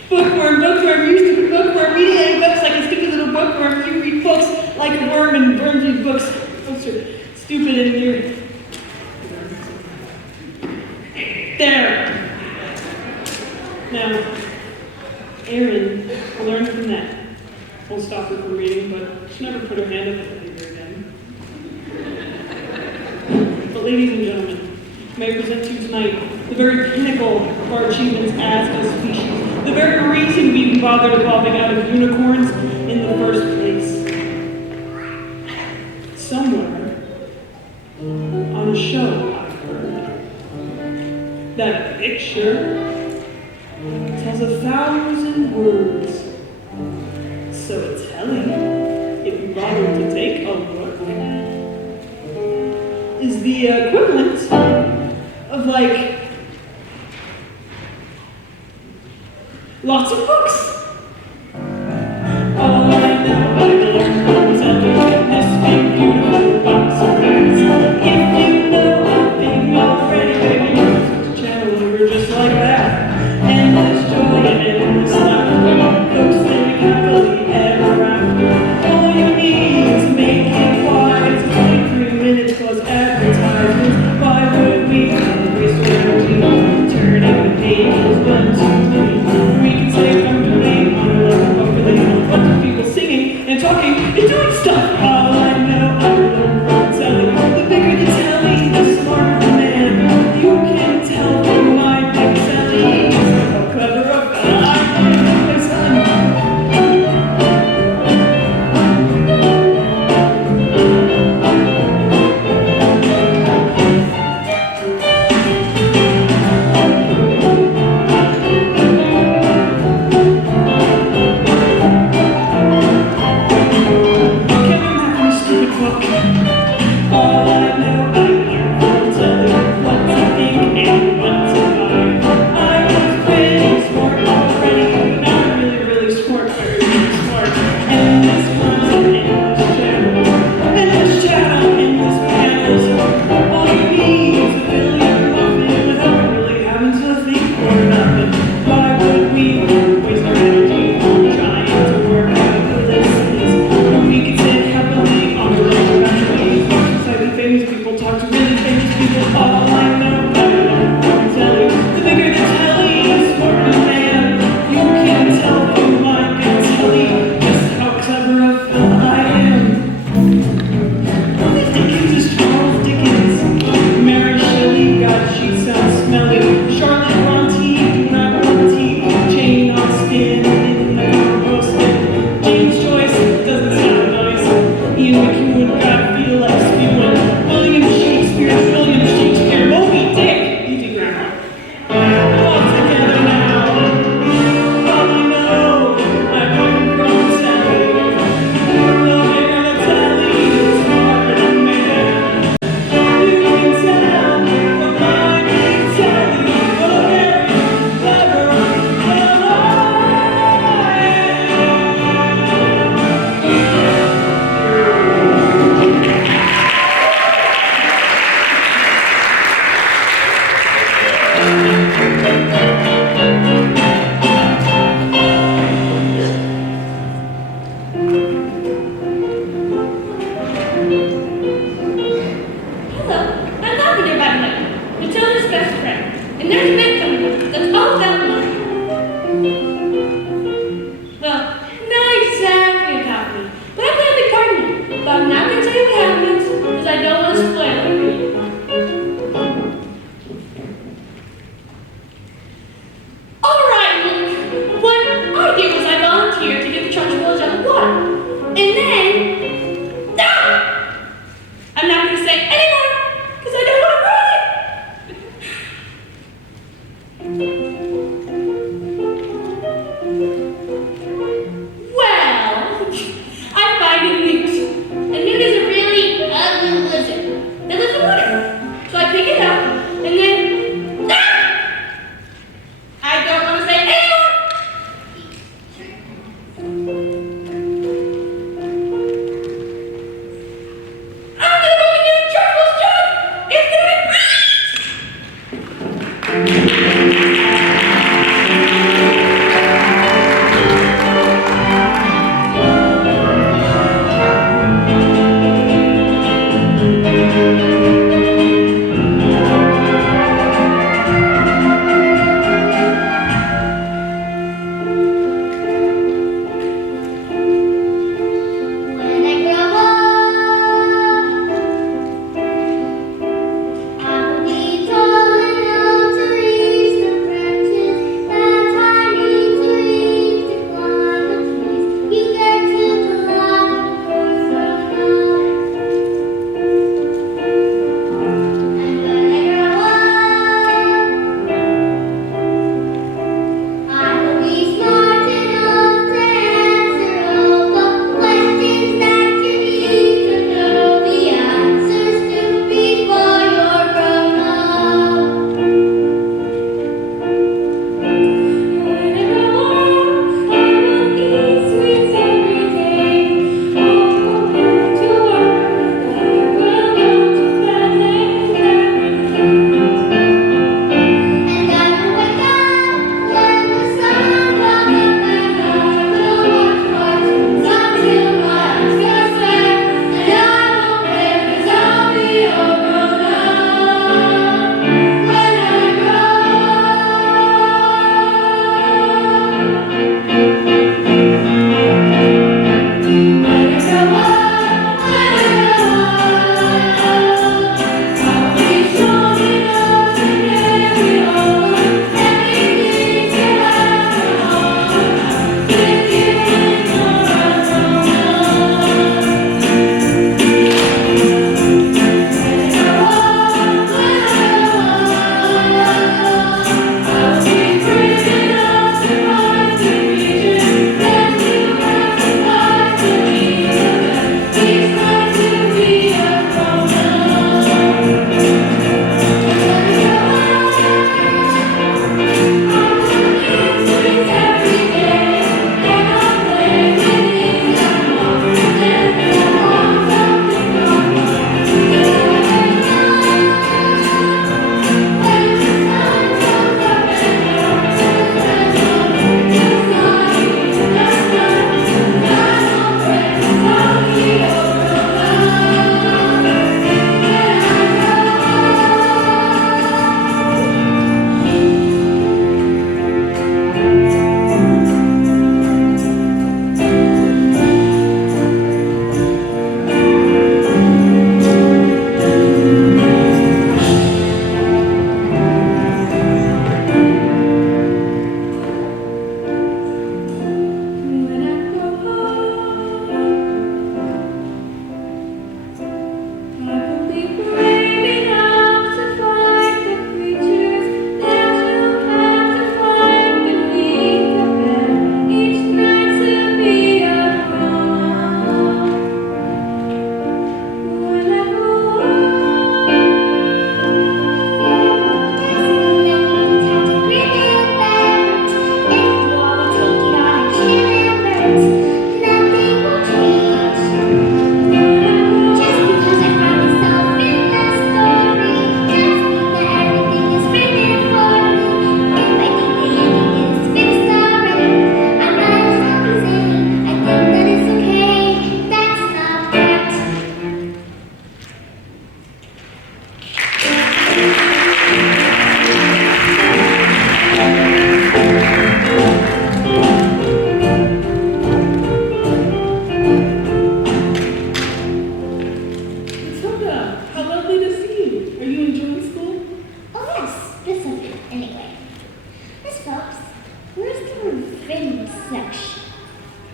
bookworm, you used to be bookworm, reading books like a stupid little bookworm. You read books like a worm and worms read books. Books are stupid and you're... There. Now, Erin learned from that. Won't stop her from reading, but she never put her hand up the paper again. But ladies and gentlemen, may I present to you tonight the very pinnacle of our achievements as a species, the very reason we bothered evolving out of unicorns in the first place. Somewhere on a show, I've heard, that a picture tells 1,000 words. So telling, if you bother to take a look, is the equivalent of like lots of books. All I know I learned is under this big beautiful box of words. If you know a thing already, baby, you're such a channel, we're just like that. And there's joy in endless laughter, folks living happily ever after. All you need is make it wise. 23 minutes plus advertisements. Why would we waste our energy turning the pages 1, 2, 3? We can save from today.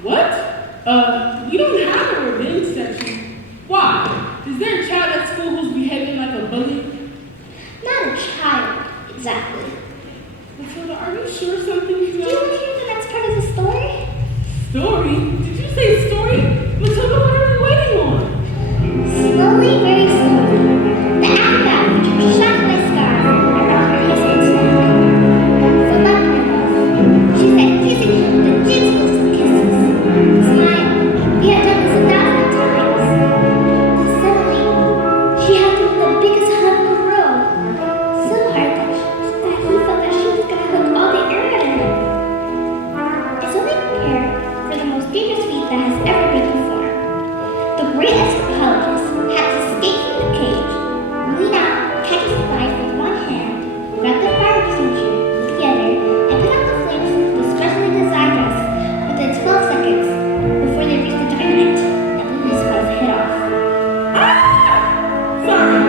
What? We don't have a revenge section. Why? Is there a child at school who's behaving like a bully? Not a child, exactly. Matilda, are you sure something's Do you wrong? want to hear the next part of the story? Story? Did you say story? Matilda, what are we waiting on? Slowly, very slowly, the acrobat shot my scarf around her husband's neck. So love, my love, she said, kissing him the gentlest of kisses. Smile, we had done this 1,000 times. But suddenly, she had given the biggest hug in the world. So hard that he felt that she was going to hook all the air out of him. It's only prepared for the most dangerous feat that has ever been performed. The great anthropologist had to escape from the cage, lean out, catch his knife with one hand, grab the fire extinguisher with the other, and put out the flames with the specially designed dress within 12 seconds before they reached the dynamite and blew his wife's head off. Sorry.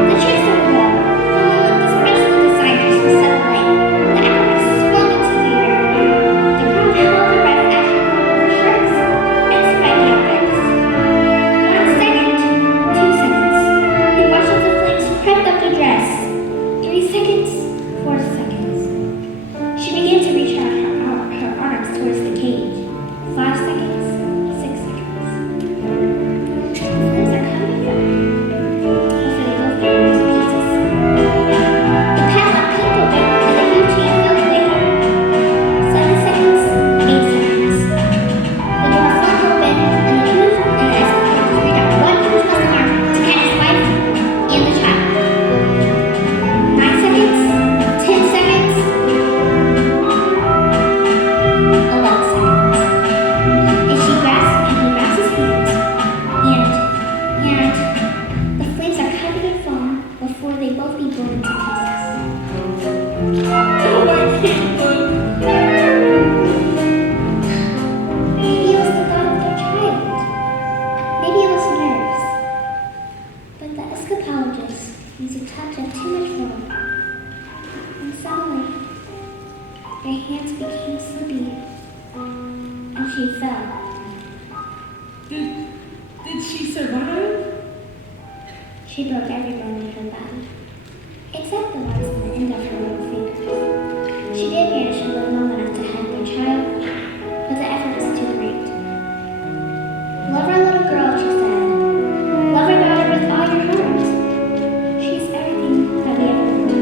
The trick started well. The moment the specially designed dress was set alight, the acrobat swung into the air. The crowd held their breath as she pulled over her shirts and spiky objects. 1 second, 2 seconds. He watched as the flames crept up the dress. 3 seconds, 4 seconds. She began to reach out her arms towards the cage. 5 seconds, 6 seconds. The flames are coming from her. Hopefully both get into pieces. The padlock peeked open and the huge chain fell later. 7 seconds, 8 seconds. The door flung open and the escapade reached out one huge muscle arm to catch his wife and the child. 9 seconds, 10 seconds, 11 seconds. And he grabs his hands, and the flames are covered in foam before they both be blown into pieces. Oh, I can't look. Maybe it was the thought of their child. Maybe it was nerves. But the escapologist used a touch of too much foam. And suddenly, their hands became slippy. And she fell. Did she survive? She broke every bone in her body, except the ones on the end of her little fingers. She did manage to live long enough to hug their child, but the effort was too great. Love our little girl, she said. Love our daughter with all your heart. She's everything that we ever wanted.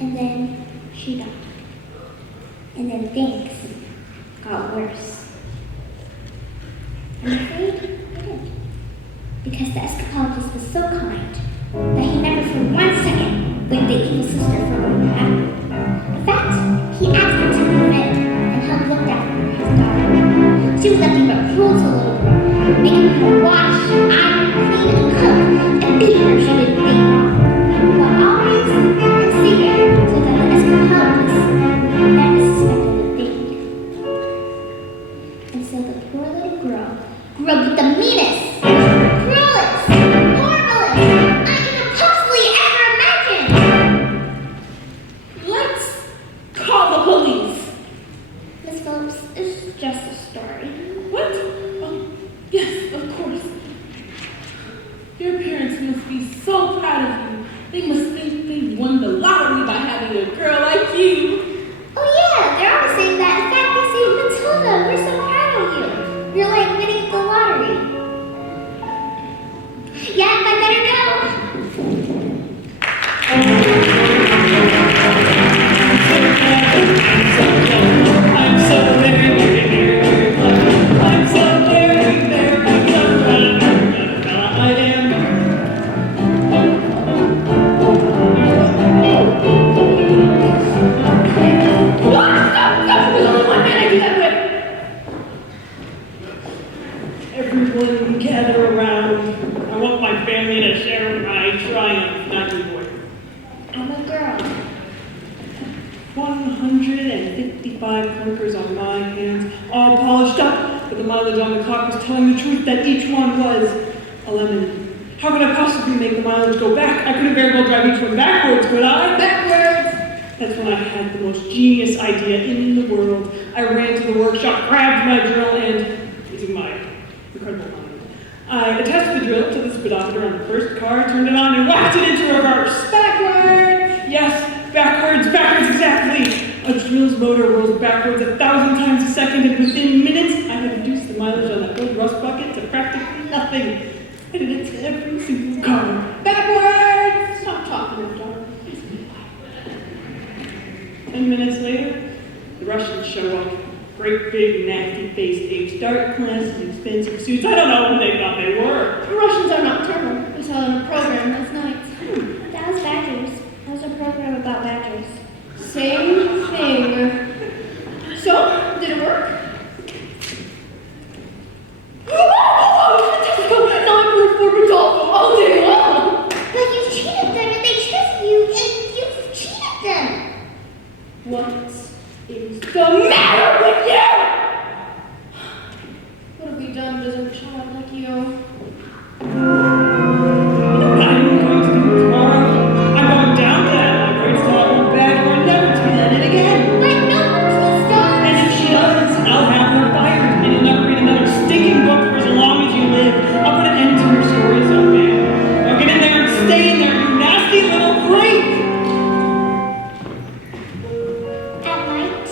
And then she died. And then things got worse. I'm afraid it did. Because the escapologist was so kind that he never for 1 second blamed the evil sister for what had happened. In fact, he asked her to move in and help look after his daughter. She was nothing but cruel to the little girl, making her wash, iron, clean, and cook, and beating her if she did anything wrong. But always in secret, so that the escapologist never suspected a thing. And so the poor little girl grew up with the meanest, cruelest, horriblest I could possibly ever imagine. Let's call the police. Miss Phillips, it's just a story. What? Oh, yes, of course. Your parents must be so proud of you. They must think they won the lottery by having a girl like you. Oh yeah, they're always saying that. In fact, they say, Matilda, we're so proud of you. You're like winning the lottery. Yeah, I better go. I'm so very, very, very 155 clinkers on my hands, all polished up, but the mileage on the clock was telling the truth that each one was a lemon. How could I possibly make the mileage go back? I couldn't very well drive each one backwards, could I? Backwards! That's when I had the most genius idea in the world. I ran to the workshop, grabbed my drill, and, using my incredible mind, I attached the drill to the speedometer on the first car, turned it on, and whacked it into reverse. Backwards! Yes, backwards exactly. A drill's motor rolls backwards 1,000 times a second, and within minutes, I had reduced the mileage on that old rust bucket to practically nothing. I did it to every single car. Backwards! Stop talking, daughter. 10 minutes later, the Russians show up. Great big nasty-faced apes, dark glasses, expensive suits. I don't know who they thought they were. The Russians are nocturnal. We saw them in a program last night. That was badgers. That was a program about badgers. Same thing. So, did it work? Now I'm going for Rodolfo all day long. But you cheated them and they trusted you and you cheated them. What is the matter with you? What have we done to deserve a child like you? What I'm going to do tomorrow, I'm going down to that library to tell her bag or never to be let in again. But no, please don't. And if she doesn't, I'll have her fired, and you'll never read another stinking book for as long as you live. I'll put an end to your stories, okay? Now get in there and stay in there, you nasty little freak! At night,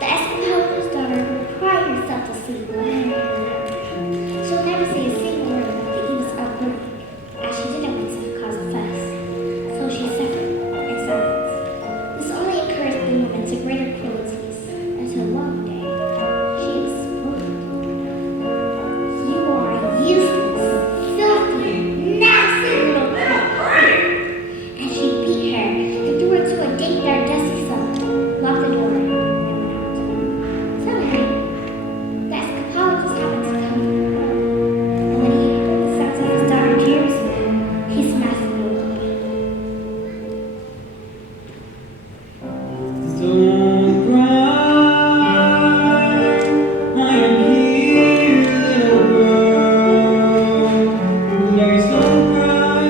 the Escapolo's daughter will cry herself to sleep. She'll never say a single word about the evils of women, as she didn't want to cause a fuss. So she suffered in silence. This only encouraged the woman to greater cruelties until one day she exploded. You are a useless, filthy, nasty little creep. And she beat her and threw her to a dank, dark, dusty cell, locked the door, and went out. Suddenly, the escapologist happened to come from the road, and when he heard the sounds of his daughter's tears, he smashed the door open. Don't cry, I am here, little girl. Please don't cry,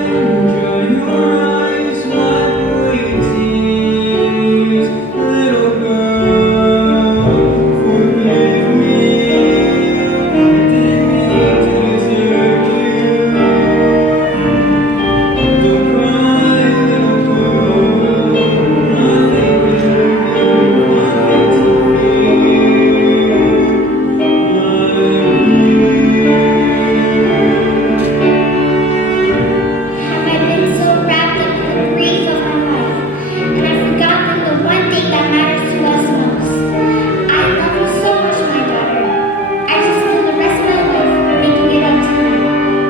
dry your eyes, wipe away your tears, little girl. Forgive me, I didn't mean to desert you. Don't cry, little girl. Nothing will hurt you, nothing to Have I been so wrapped up in the grief of my life, and I've forgotten the one thing that matters to us most? I love you so much, my daughter. I just spend the rest of my life making it up to you.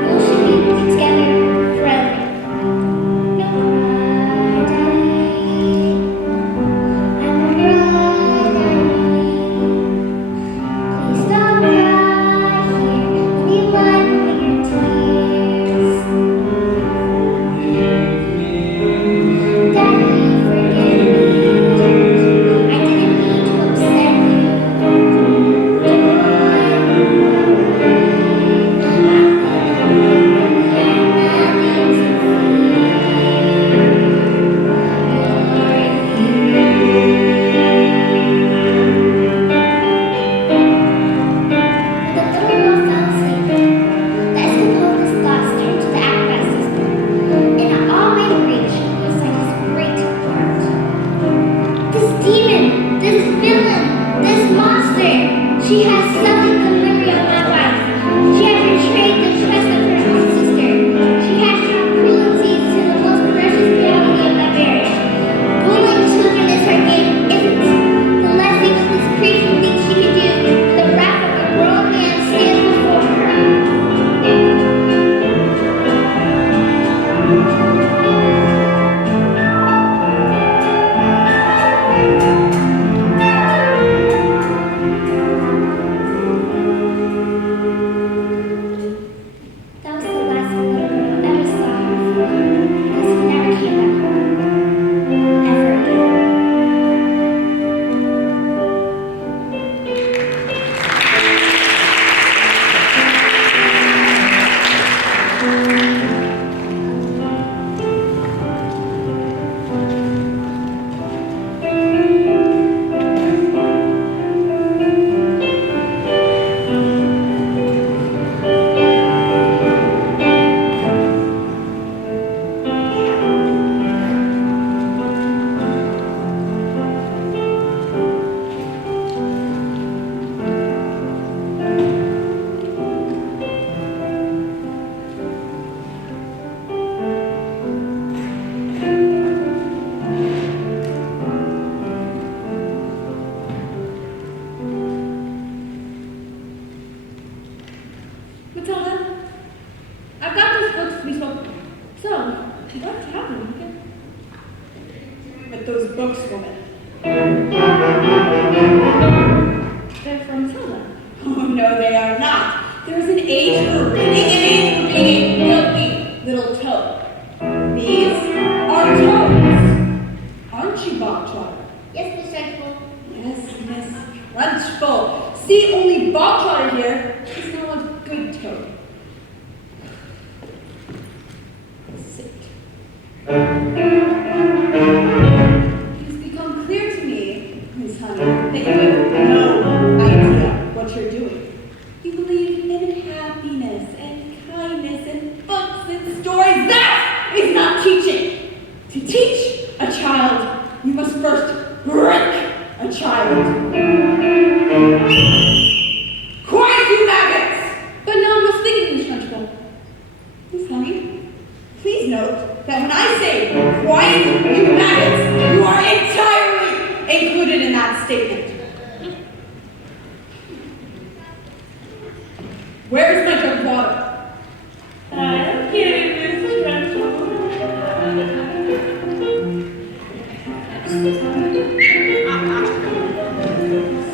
We should be together forever. No cry, Daddy. I'm a brother. Please stop right here. Let me wipe away your tears. Daddy, forgive me. I didn't mean to upset you. The little girl fell asleep. The escapologist's thoughts turned to the acrobat system, and at all my rage, he was like his great heart. This demon, this villain, this monster, she has sullied the memory of my wife. She has betrayed the trust of her own sister. She has shown cruelty to the most precious reality of my marriage. Bullying children is her game, isn't it? The less evil this creature thinks she can do, the wrath of a grown man stands before her. Trunchbull. See, only Bogtrotter here is now a good toad. Sit. It has become clear to me, Miss Honey, that you have no idea what you're doing. You believe in happiness and kindness and books and stories. That is not teaching. To teach a child, you must first break a child. Quiet, you maggots! But no one was thinking, Miss Trunchbull. Miss Honey, please note that when I say quiet, you maggots, you are entirely included in that statement. Where is my drink of water? I'm kidding, Miss Trunchbull.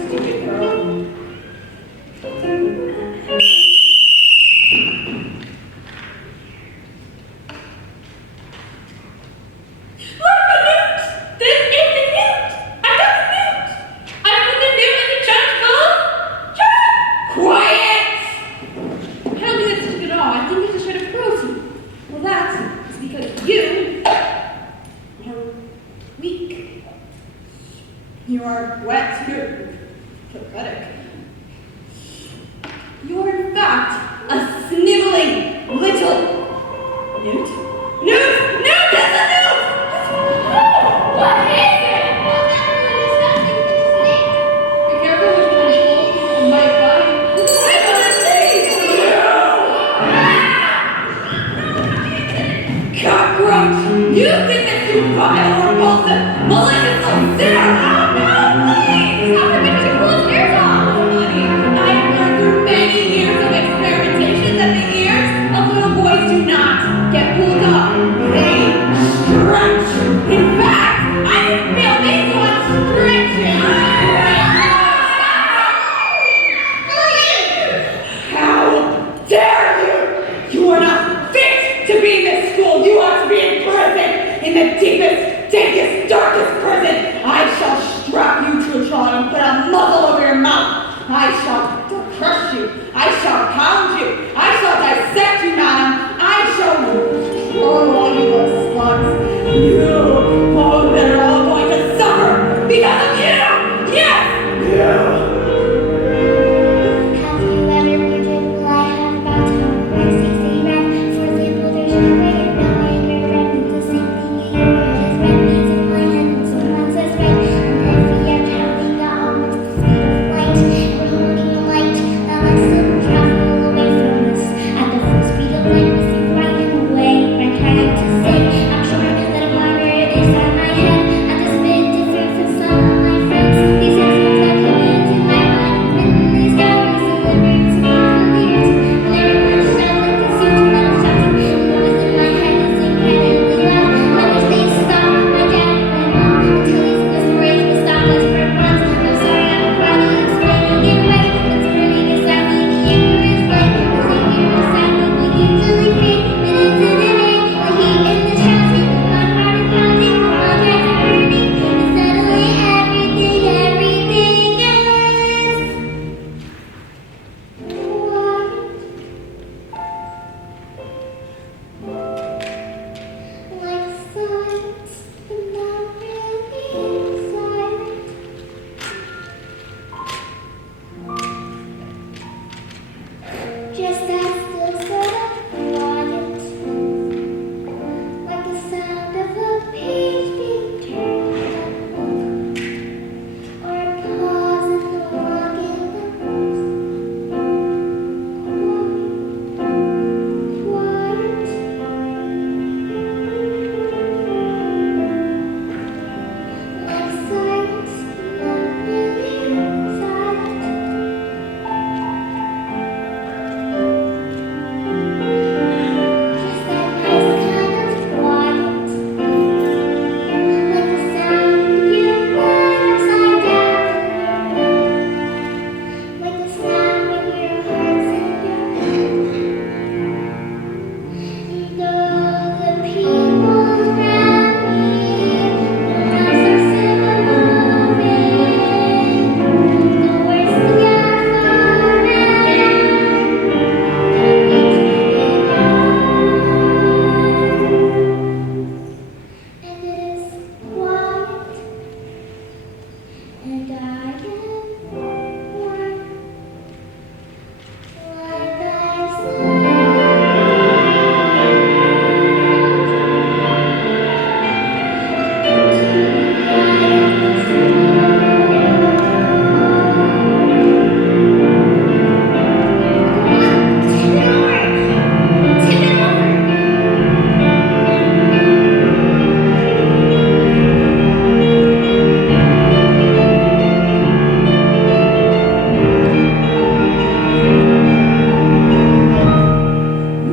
Stupid girl. Quiet! I don't think that's such at all. I think it's a shred of cruelty. Well, that is because you are weak. You are wet. You're pathetic. You're in fact a sniveling little newt. Newt! Newt! That's a newt! What is it? Well, that's really disgusting with a snake. Be careful with Trunchbull. It might bite. Cockroach! You think that you vile, repulsive, malicious little sinner! Oh no, please! Stop ripping your coolest ears off. Honey, I have learned through many years of experimentation that the ears of little boys do not get pulled up. They stretch. In fact, I can feel these ones stretching. How dare you! You are not fit to be in this school. You ought to be in prison, in the deepest, dankest, darkest prison. I shall strap you to a trolley and put a muzzle over your mouth. I shall crush you. I shall pound you. I shall dissect you, madam. I shall swallow you the slugs. You, oh, they're all going to suffer because of you! And I get more like I said.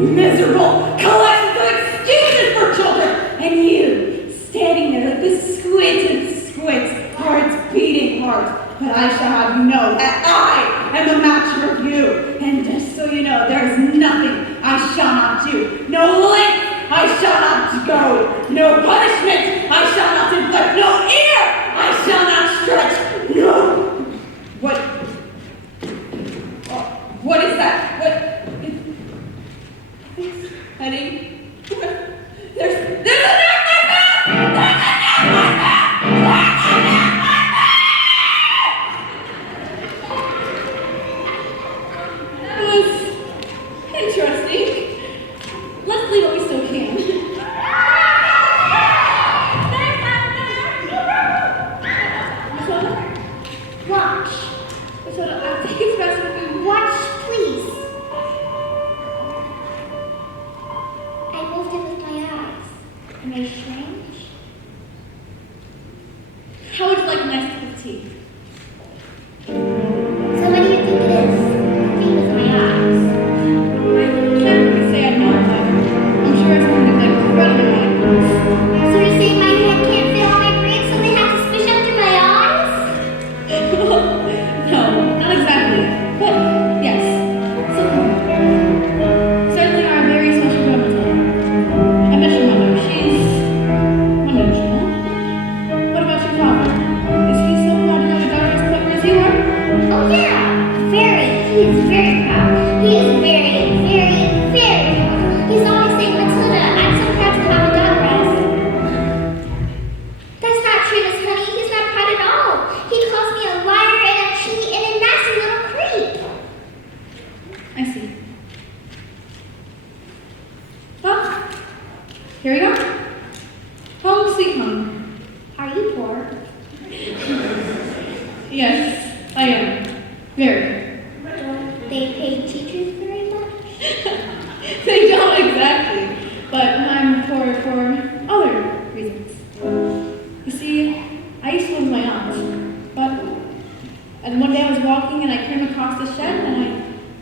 Miserable collections of excuses for children, and you standing there like this squint, heart's beating heart. But I shall have you know that I am the match for you. And just so you know, there is nothing I shall not do, no length I shall not go, no punishment I shall not inflict, no ear I shall not stretch, no. What is that? Honey, there's a neck like that! There's a neck like that! There's a neck like that! That was interesting. Let's leave what we still can. Watch. I think it's best if we Watch, please. I moved it with my eyes. Am I strange? How would you like a nice cup of tea? So what do you think it is? Moving with my eyes. I can't really say I know about it. I'm sure it's something like incredibly nice. So you're saying my head can't fit on my brain, so they have to squish up through my eyes? No, not exactly. But yes, certainly our very special grandmother. I met your mother. She's unusual. What about your father? Is he so proud to have a daughter as clever as you are? Oh yeah, very. He is very proud. He is very proud. He's always saying, Matilda, I'm so proud to have a daughter as. That's not true, Miss Honey. He's not proud at all. He calls me a liar and a cheat and a nasty little creep. I see. Well, here we go. Home sweet home. Are you poor? Yes, I am. Very. Don't they pay teachers very much? They don't exactly, but I'm poor for other reasons. You see, I used to live with my aunt, and one day I was walking and I came across the shed and I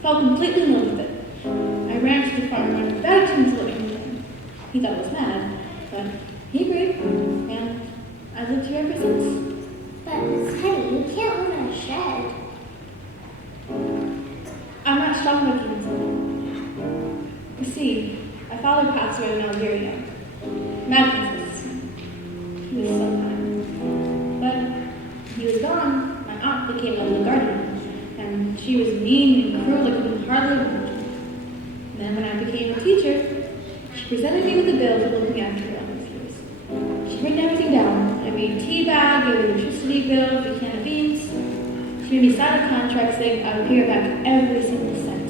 fell completely in love with it. I ran to the farmer and begged him to let me move in. He thought I was mad, but he agreed, and I've lived here ever since. But Miss Honey, you can't live in a shed. I'm not strong like you, Matilda. You see, my father passed away when I was very young. Madness. He was so kind. But he was gone. My aunt became a little guardian, and she was mean and cruel like you can hardly imagine. Then when I became a teacher, she presented me with a bill for looking after her all these years. She written everything down. Every tea bag, every electricity bill, every can of beans. She made me sign a contract saying I would pay her back every single cent.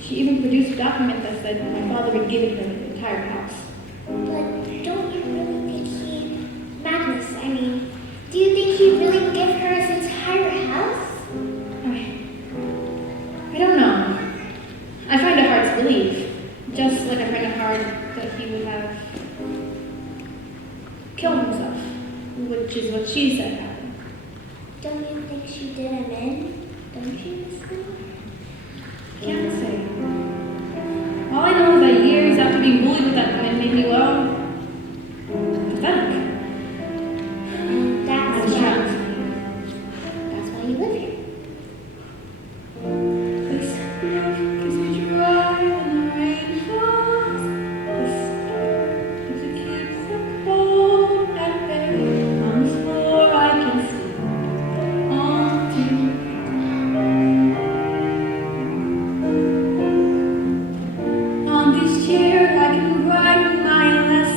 She even produced a document that said my father had given her the entire house. But don't you really think he... Magnus, I mean, do you think he really would give her his entire house? I don't know. I find it hard to believe. Just like I find it hard that he would have killed himself, which is what she said happened. Don't you think she did him in? Don't you, Miss Honey? Can't say. All I know is that years after being bullied with that woman made me, well, pathetic. That's And why. shocked. That's why you live here. This love gives me dry when the rain falls. This storm gives me keeps the cold at bay. On this floor I can see all too. On these chairs I can write my lessons.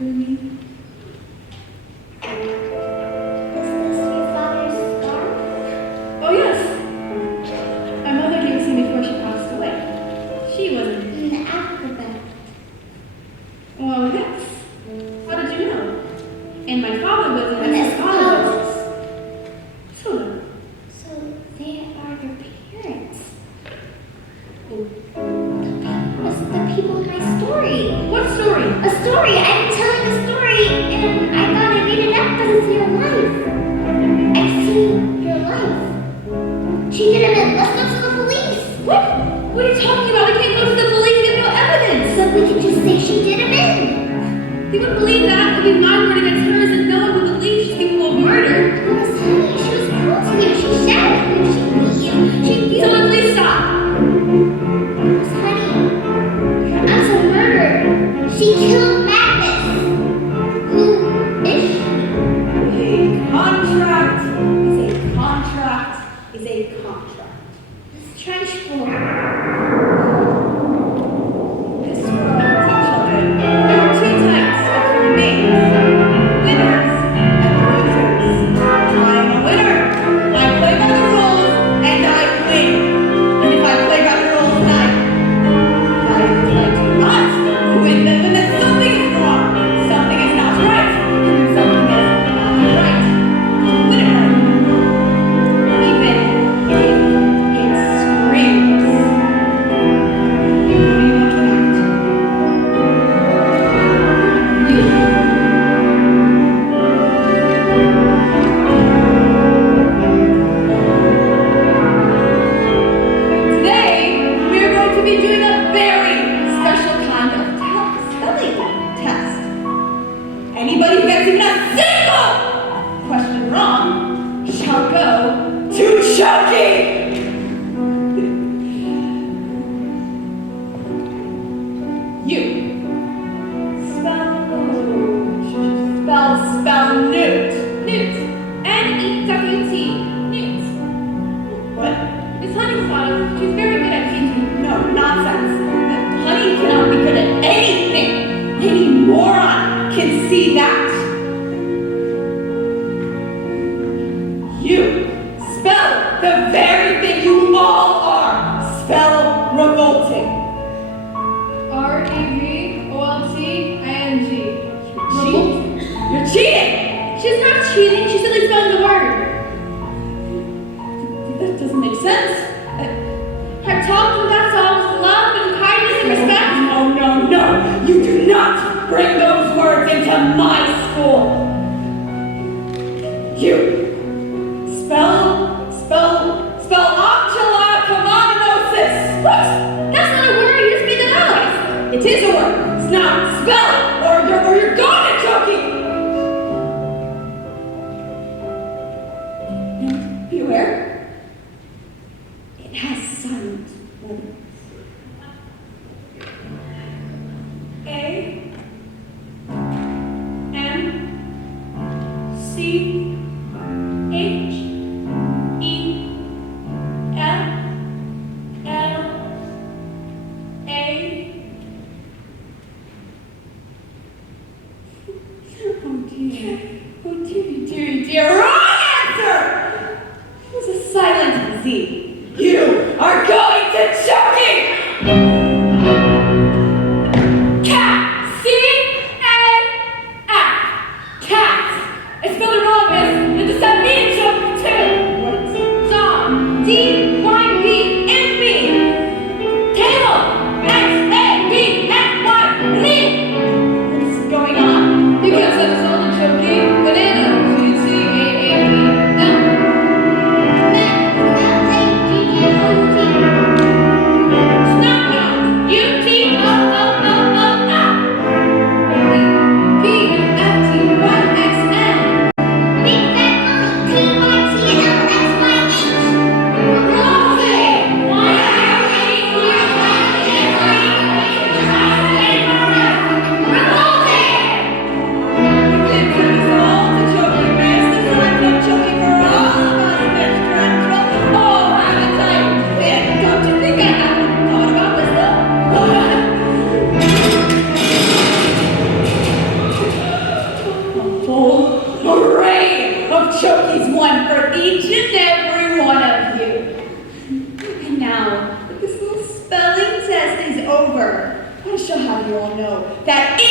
for me. Is this your father's scarf? Oh yes. My mother gave it to me before she passed away. She wasn't. An acrobat. Well, yes. How did you know? And my father was an An anthropologist. So, So they are your parents. oh, That's the people in my story. what story? A story. I'm telling a story, and I thought I made it up, but it's your life. I've seen your life. She did it. Let's go to the police. What? What are you talking about? I can't go to the police. We have no evidence. So we can just say she did him in. They wouldn't believe that. It would be my word against hers, and no one would believe she's capable of murder. Miss Honey, she was cruel to you. She shouted at you. She beat you. Someone please stop. Miss Honey, as a murderer, she killed Magnus. Who is she? A contract is a contract is a contract. This Trunchbull. This world, children, there are two types of human beings: winners and losers. I'm a winner. I play by the rules and I win. And if I play by the rules and I do not win, then something is wrong. Something is not right. And something is not right. Win it right. Even if it screams. What do you want to act? You. Today, we are going to be doing a very special kind of spelling test. Anybody who gets even a single question wrong shall go to choking. You. Spell newt. Newt. N-E-W-T. Newt. What? Miss Honey's daughter. She's very good at painting. No, nonsense. Honey cannot be good at anything. Any moron can see that. You spell the very thing you all are. Spell revolting. R-E-V-O-L-T-I-N-G. You're cheating. She's not cheating. She's simply spelling the word. That doesn't make sense. Her talk with us all is love and kindness and respect. No. You do not bring those words into my school. You spell oculocommonosis. What? That's not a word. You just made it up. It is a word. It's not. Spell it, or you're going to choking. And be aware, it has silent letters. A-M-C-H-E-L-L-A. Oh dear. Wrong answer! It was a silent Z. You are going to choking! Cat! C-A-F. Cat! It's spelled wrong, miss. It does not mean choke too. What? Dog. D-Y-B-M-B. Table. X-A-B-F-Y. Leave. What's going on? You can't send us all to choking. Banana. C-A-A-B-L. Matt,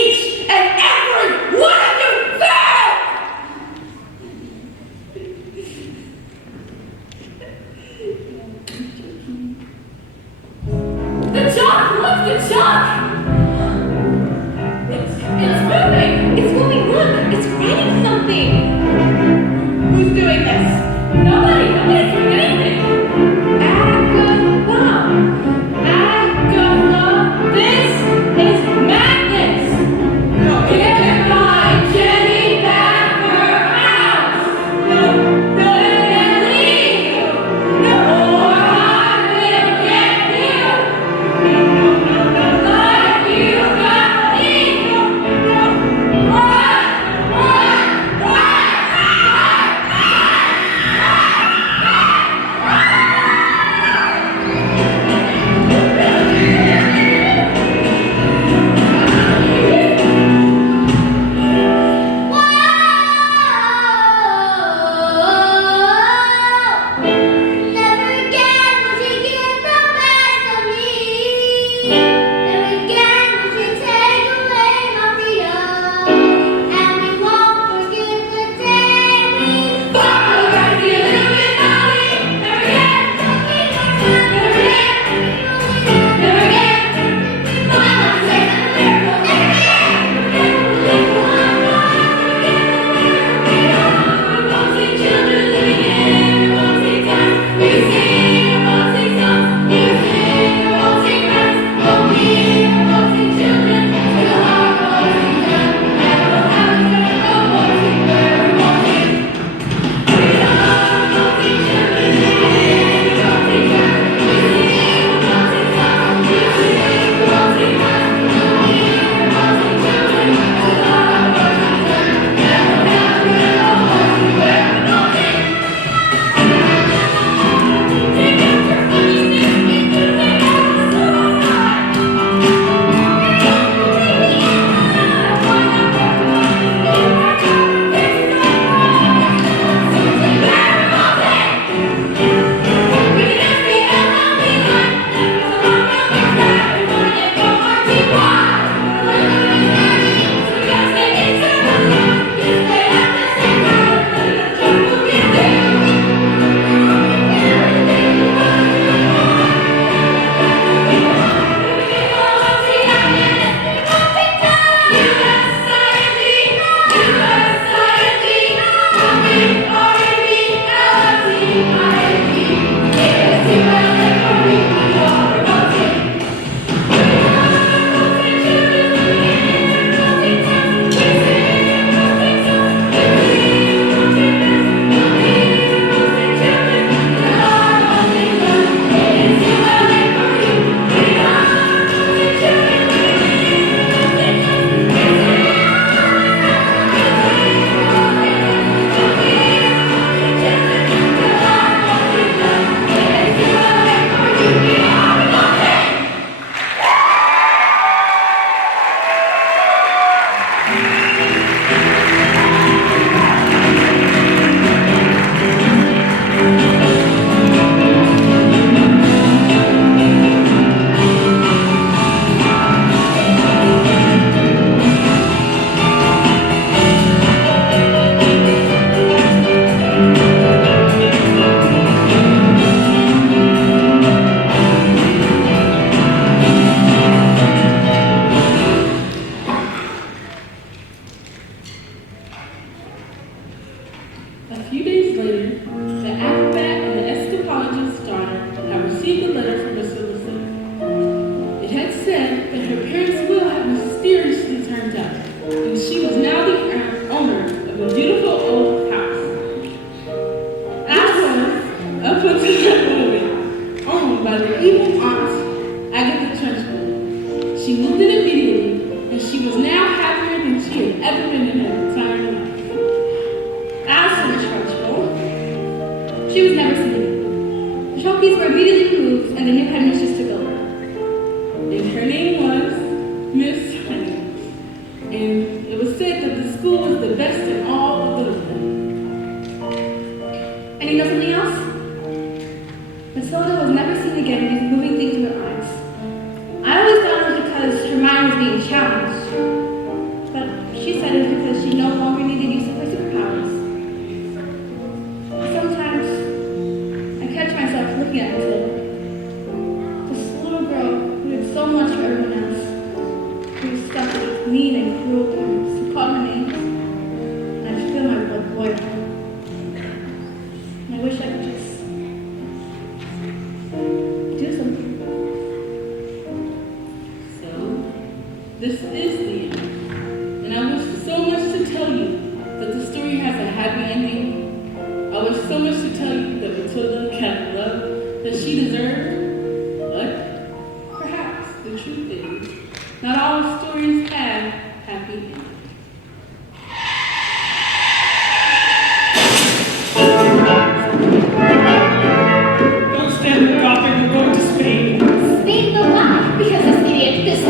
each and every one of you failed! The chalk! Look, the chalk! It's moving! It's moving, look! It's writing something! Who's doing this? Nobody's doing anything! Agatha, this is madness! No, it Get can't my Jenny back her house! and leave! No, Or I will get you! no. Like you got me! Never again will she get the best of me. Never again will she take away my freedom. And we won't forget the day we fought. Never again! Never again! Never again! My love says I'm a miracle! Never again! Revolting children living in revolting times. You sing revolting songs. You sing revolting rhymes. Oh, we revolting children still are revolting time. And we'll have a turn revolting. We're revolting. We are revolting children living in revolting times. You sing revolting songs. You sing revolting rhymes. Oh, we revolting children still are revolting time. And we'll have a turn revolting. We're revolting. Take out your funny sticks into the A few days later, the acrobat and the escapologist's daughter had received a letter from Mr. Lucille. It had said that her parents' will had mysteriously turned up, and she was now the owner of a beautiful old house. As was, up until that moment, owned by the evil aunt, Agatha Trunchbull. She moved in immediately, and she was now happier than she had ever been in her entire life. As for Miss Trunchbull, She was never seen again. The trophies were immediately moved and the new headmistress took over. And her name was Miss Honey. And it was said that the school was the best in all of the land. And you know something else? Matilda was never seen again with moving things in her eyes. I always thought it was because her mind was being challenged. to call her names, and I feel my blood boil. And I wish I could just do something. So, this is the end. And I wish so much to tell you that the story has a happy ending. I wish so much to tell you that Matilda got the love that she deserved. But perhaps the truth is, not all stories have happy endings. Don't stand there dropping, we're going to Spain. Spain, but why? Because this idiot, this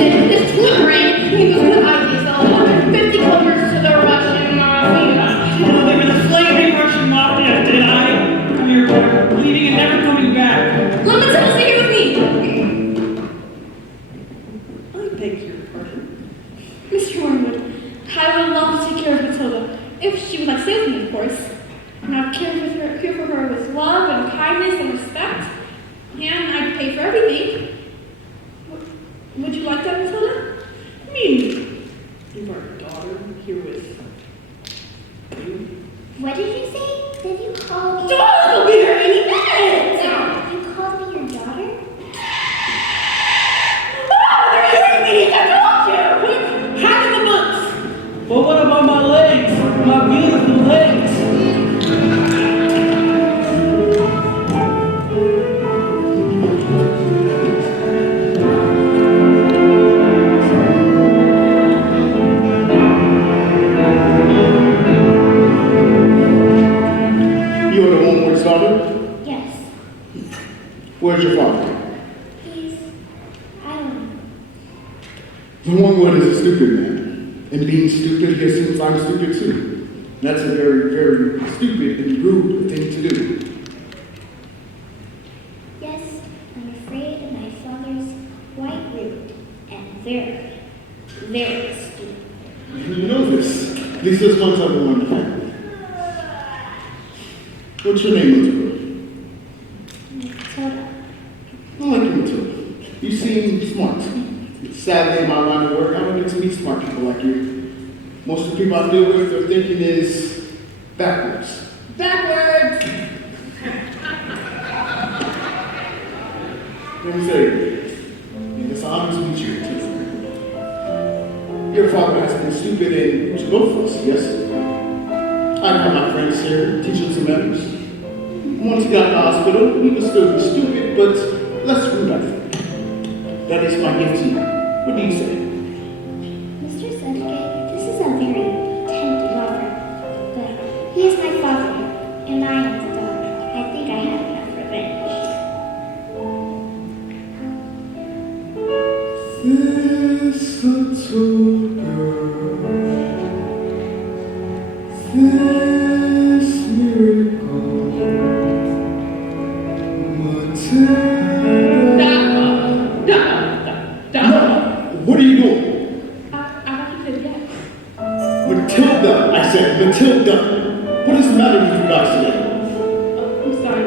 twin brain, he was good ideas, 150 kilometers to the Russian mafia. Oh, they were the flaming Russian mafia, did I? Come here, boy. Leaving and never coming back. Let Matilda stay here with me. I beg your pardon. Mr. Wormwood, I would love to take care of Matilda, if she would like to stay with me, of course. And I'd care for her with love and kindness and respect, and I'd pay for everything. Would you like that, Matilda? I mean, you've our daughter here with you. What did you say? Did you call me? Daughter will be here any minute! You called me your daughter? Oh, they're hearing me! I told you! Hand in the books! Well, what about my legs? My beautiful legs? You're the Wormwood's daughter? Yes. Where's your father? I don't know. The Wormwood is a stupid man. And being stupid, he assumes I'm stupid too. That's a very, very stupid and rude thing to do. Yes, I'm afraid that my father's quite rude and very, very stupid. You know this. At least there's one type of one in the family. What's your name, Matilda? Matilda. I like you, Matilda. You seem smart. It's sadly in my line of work, I don't get to meet smart people like you. Most of the people I deal with, their thinking is backwards. Backwards! Let me say, it's an honor to meet you, Matilda. Your father has been stupid and both of us, yes? I have my friends here, teaching some manners. Once he got to the hospital, he was still stupid, but less rude, I think. That is my gift to you. What do you say? Mr. Sedgwick, this is a very tempting offer, but he is my father, and I am his daughter. I think I have enough revenge. This little girl, this miracle, Matilda. What are you doing? I want you to say yes. Matilda, I said, Matilda. What is the matter with you guys today? Oh, I'm sorry.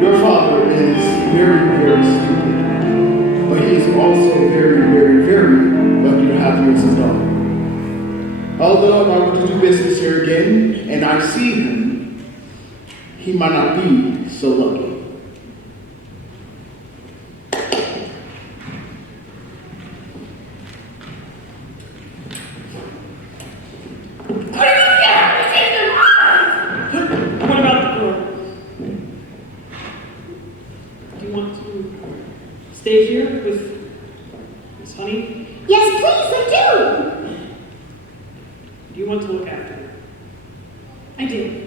Your father is very, very stupid, but he is also very, very, very lucky to have you as his daughter. Although if I were to do business here again and I see him, he might not be so lucky. What about the door? Do you want to stay here with Miss Honey? Yes, please, I do! Do you want to look after her? I do.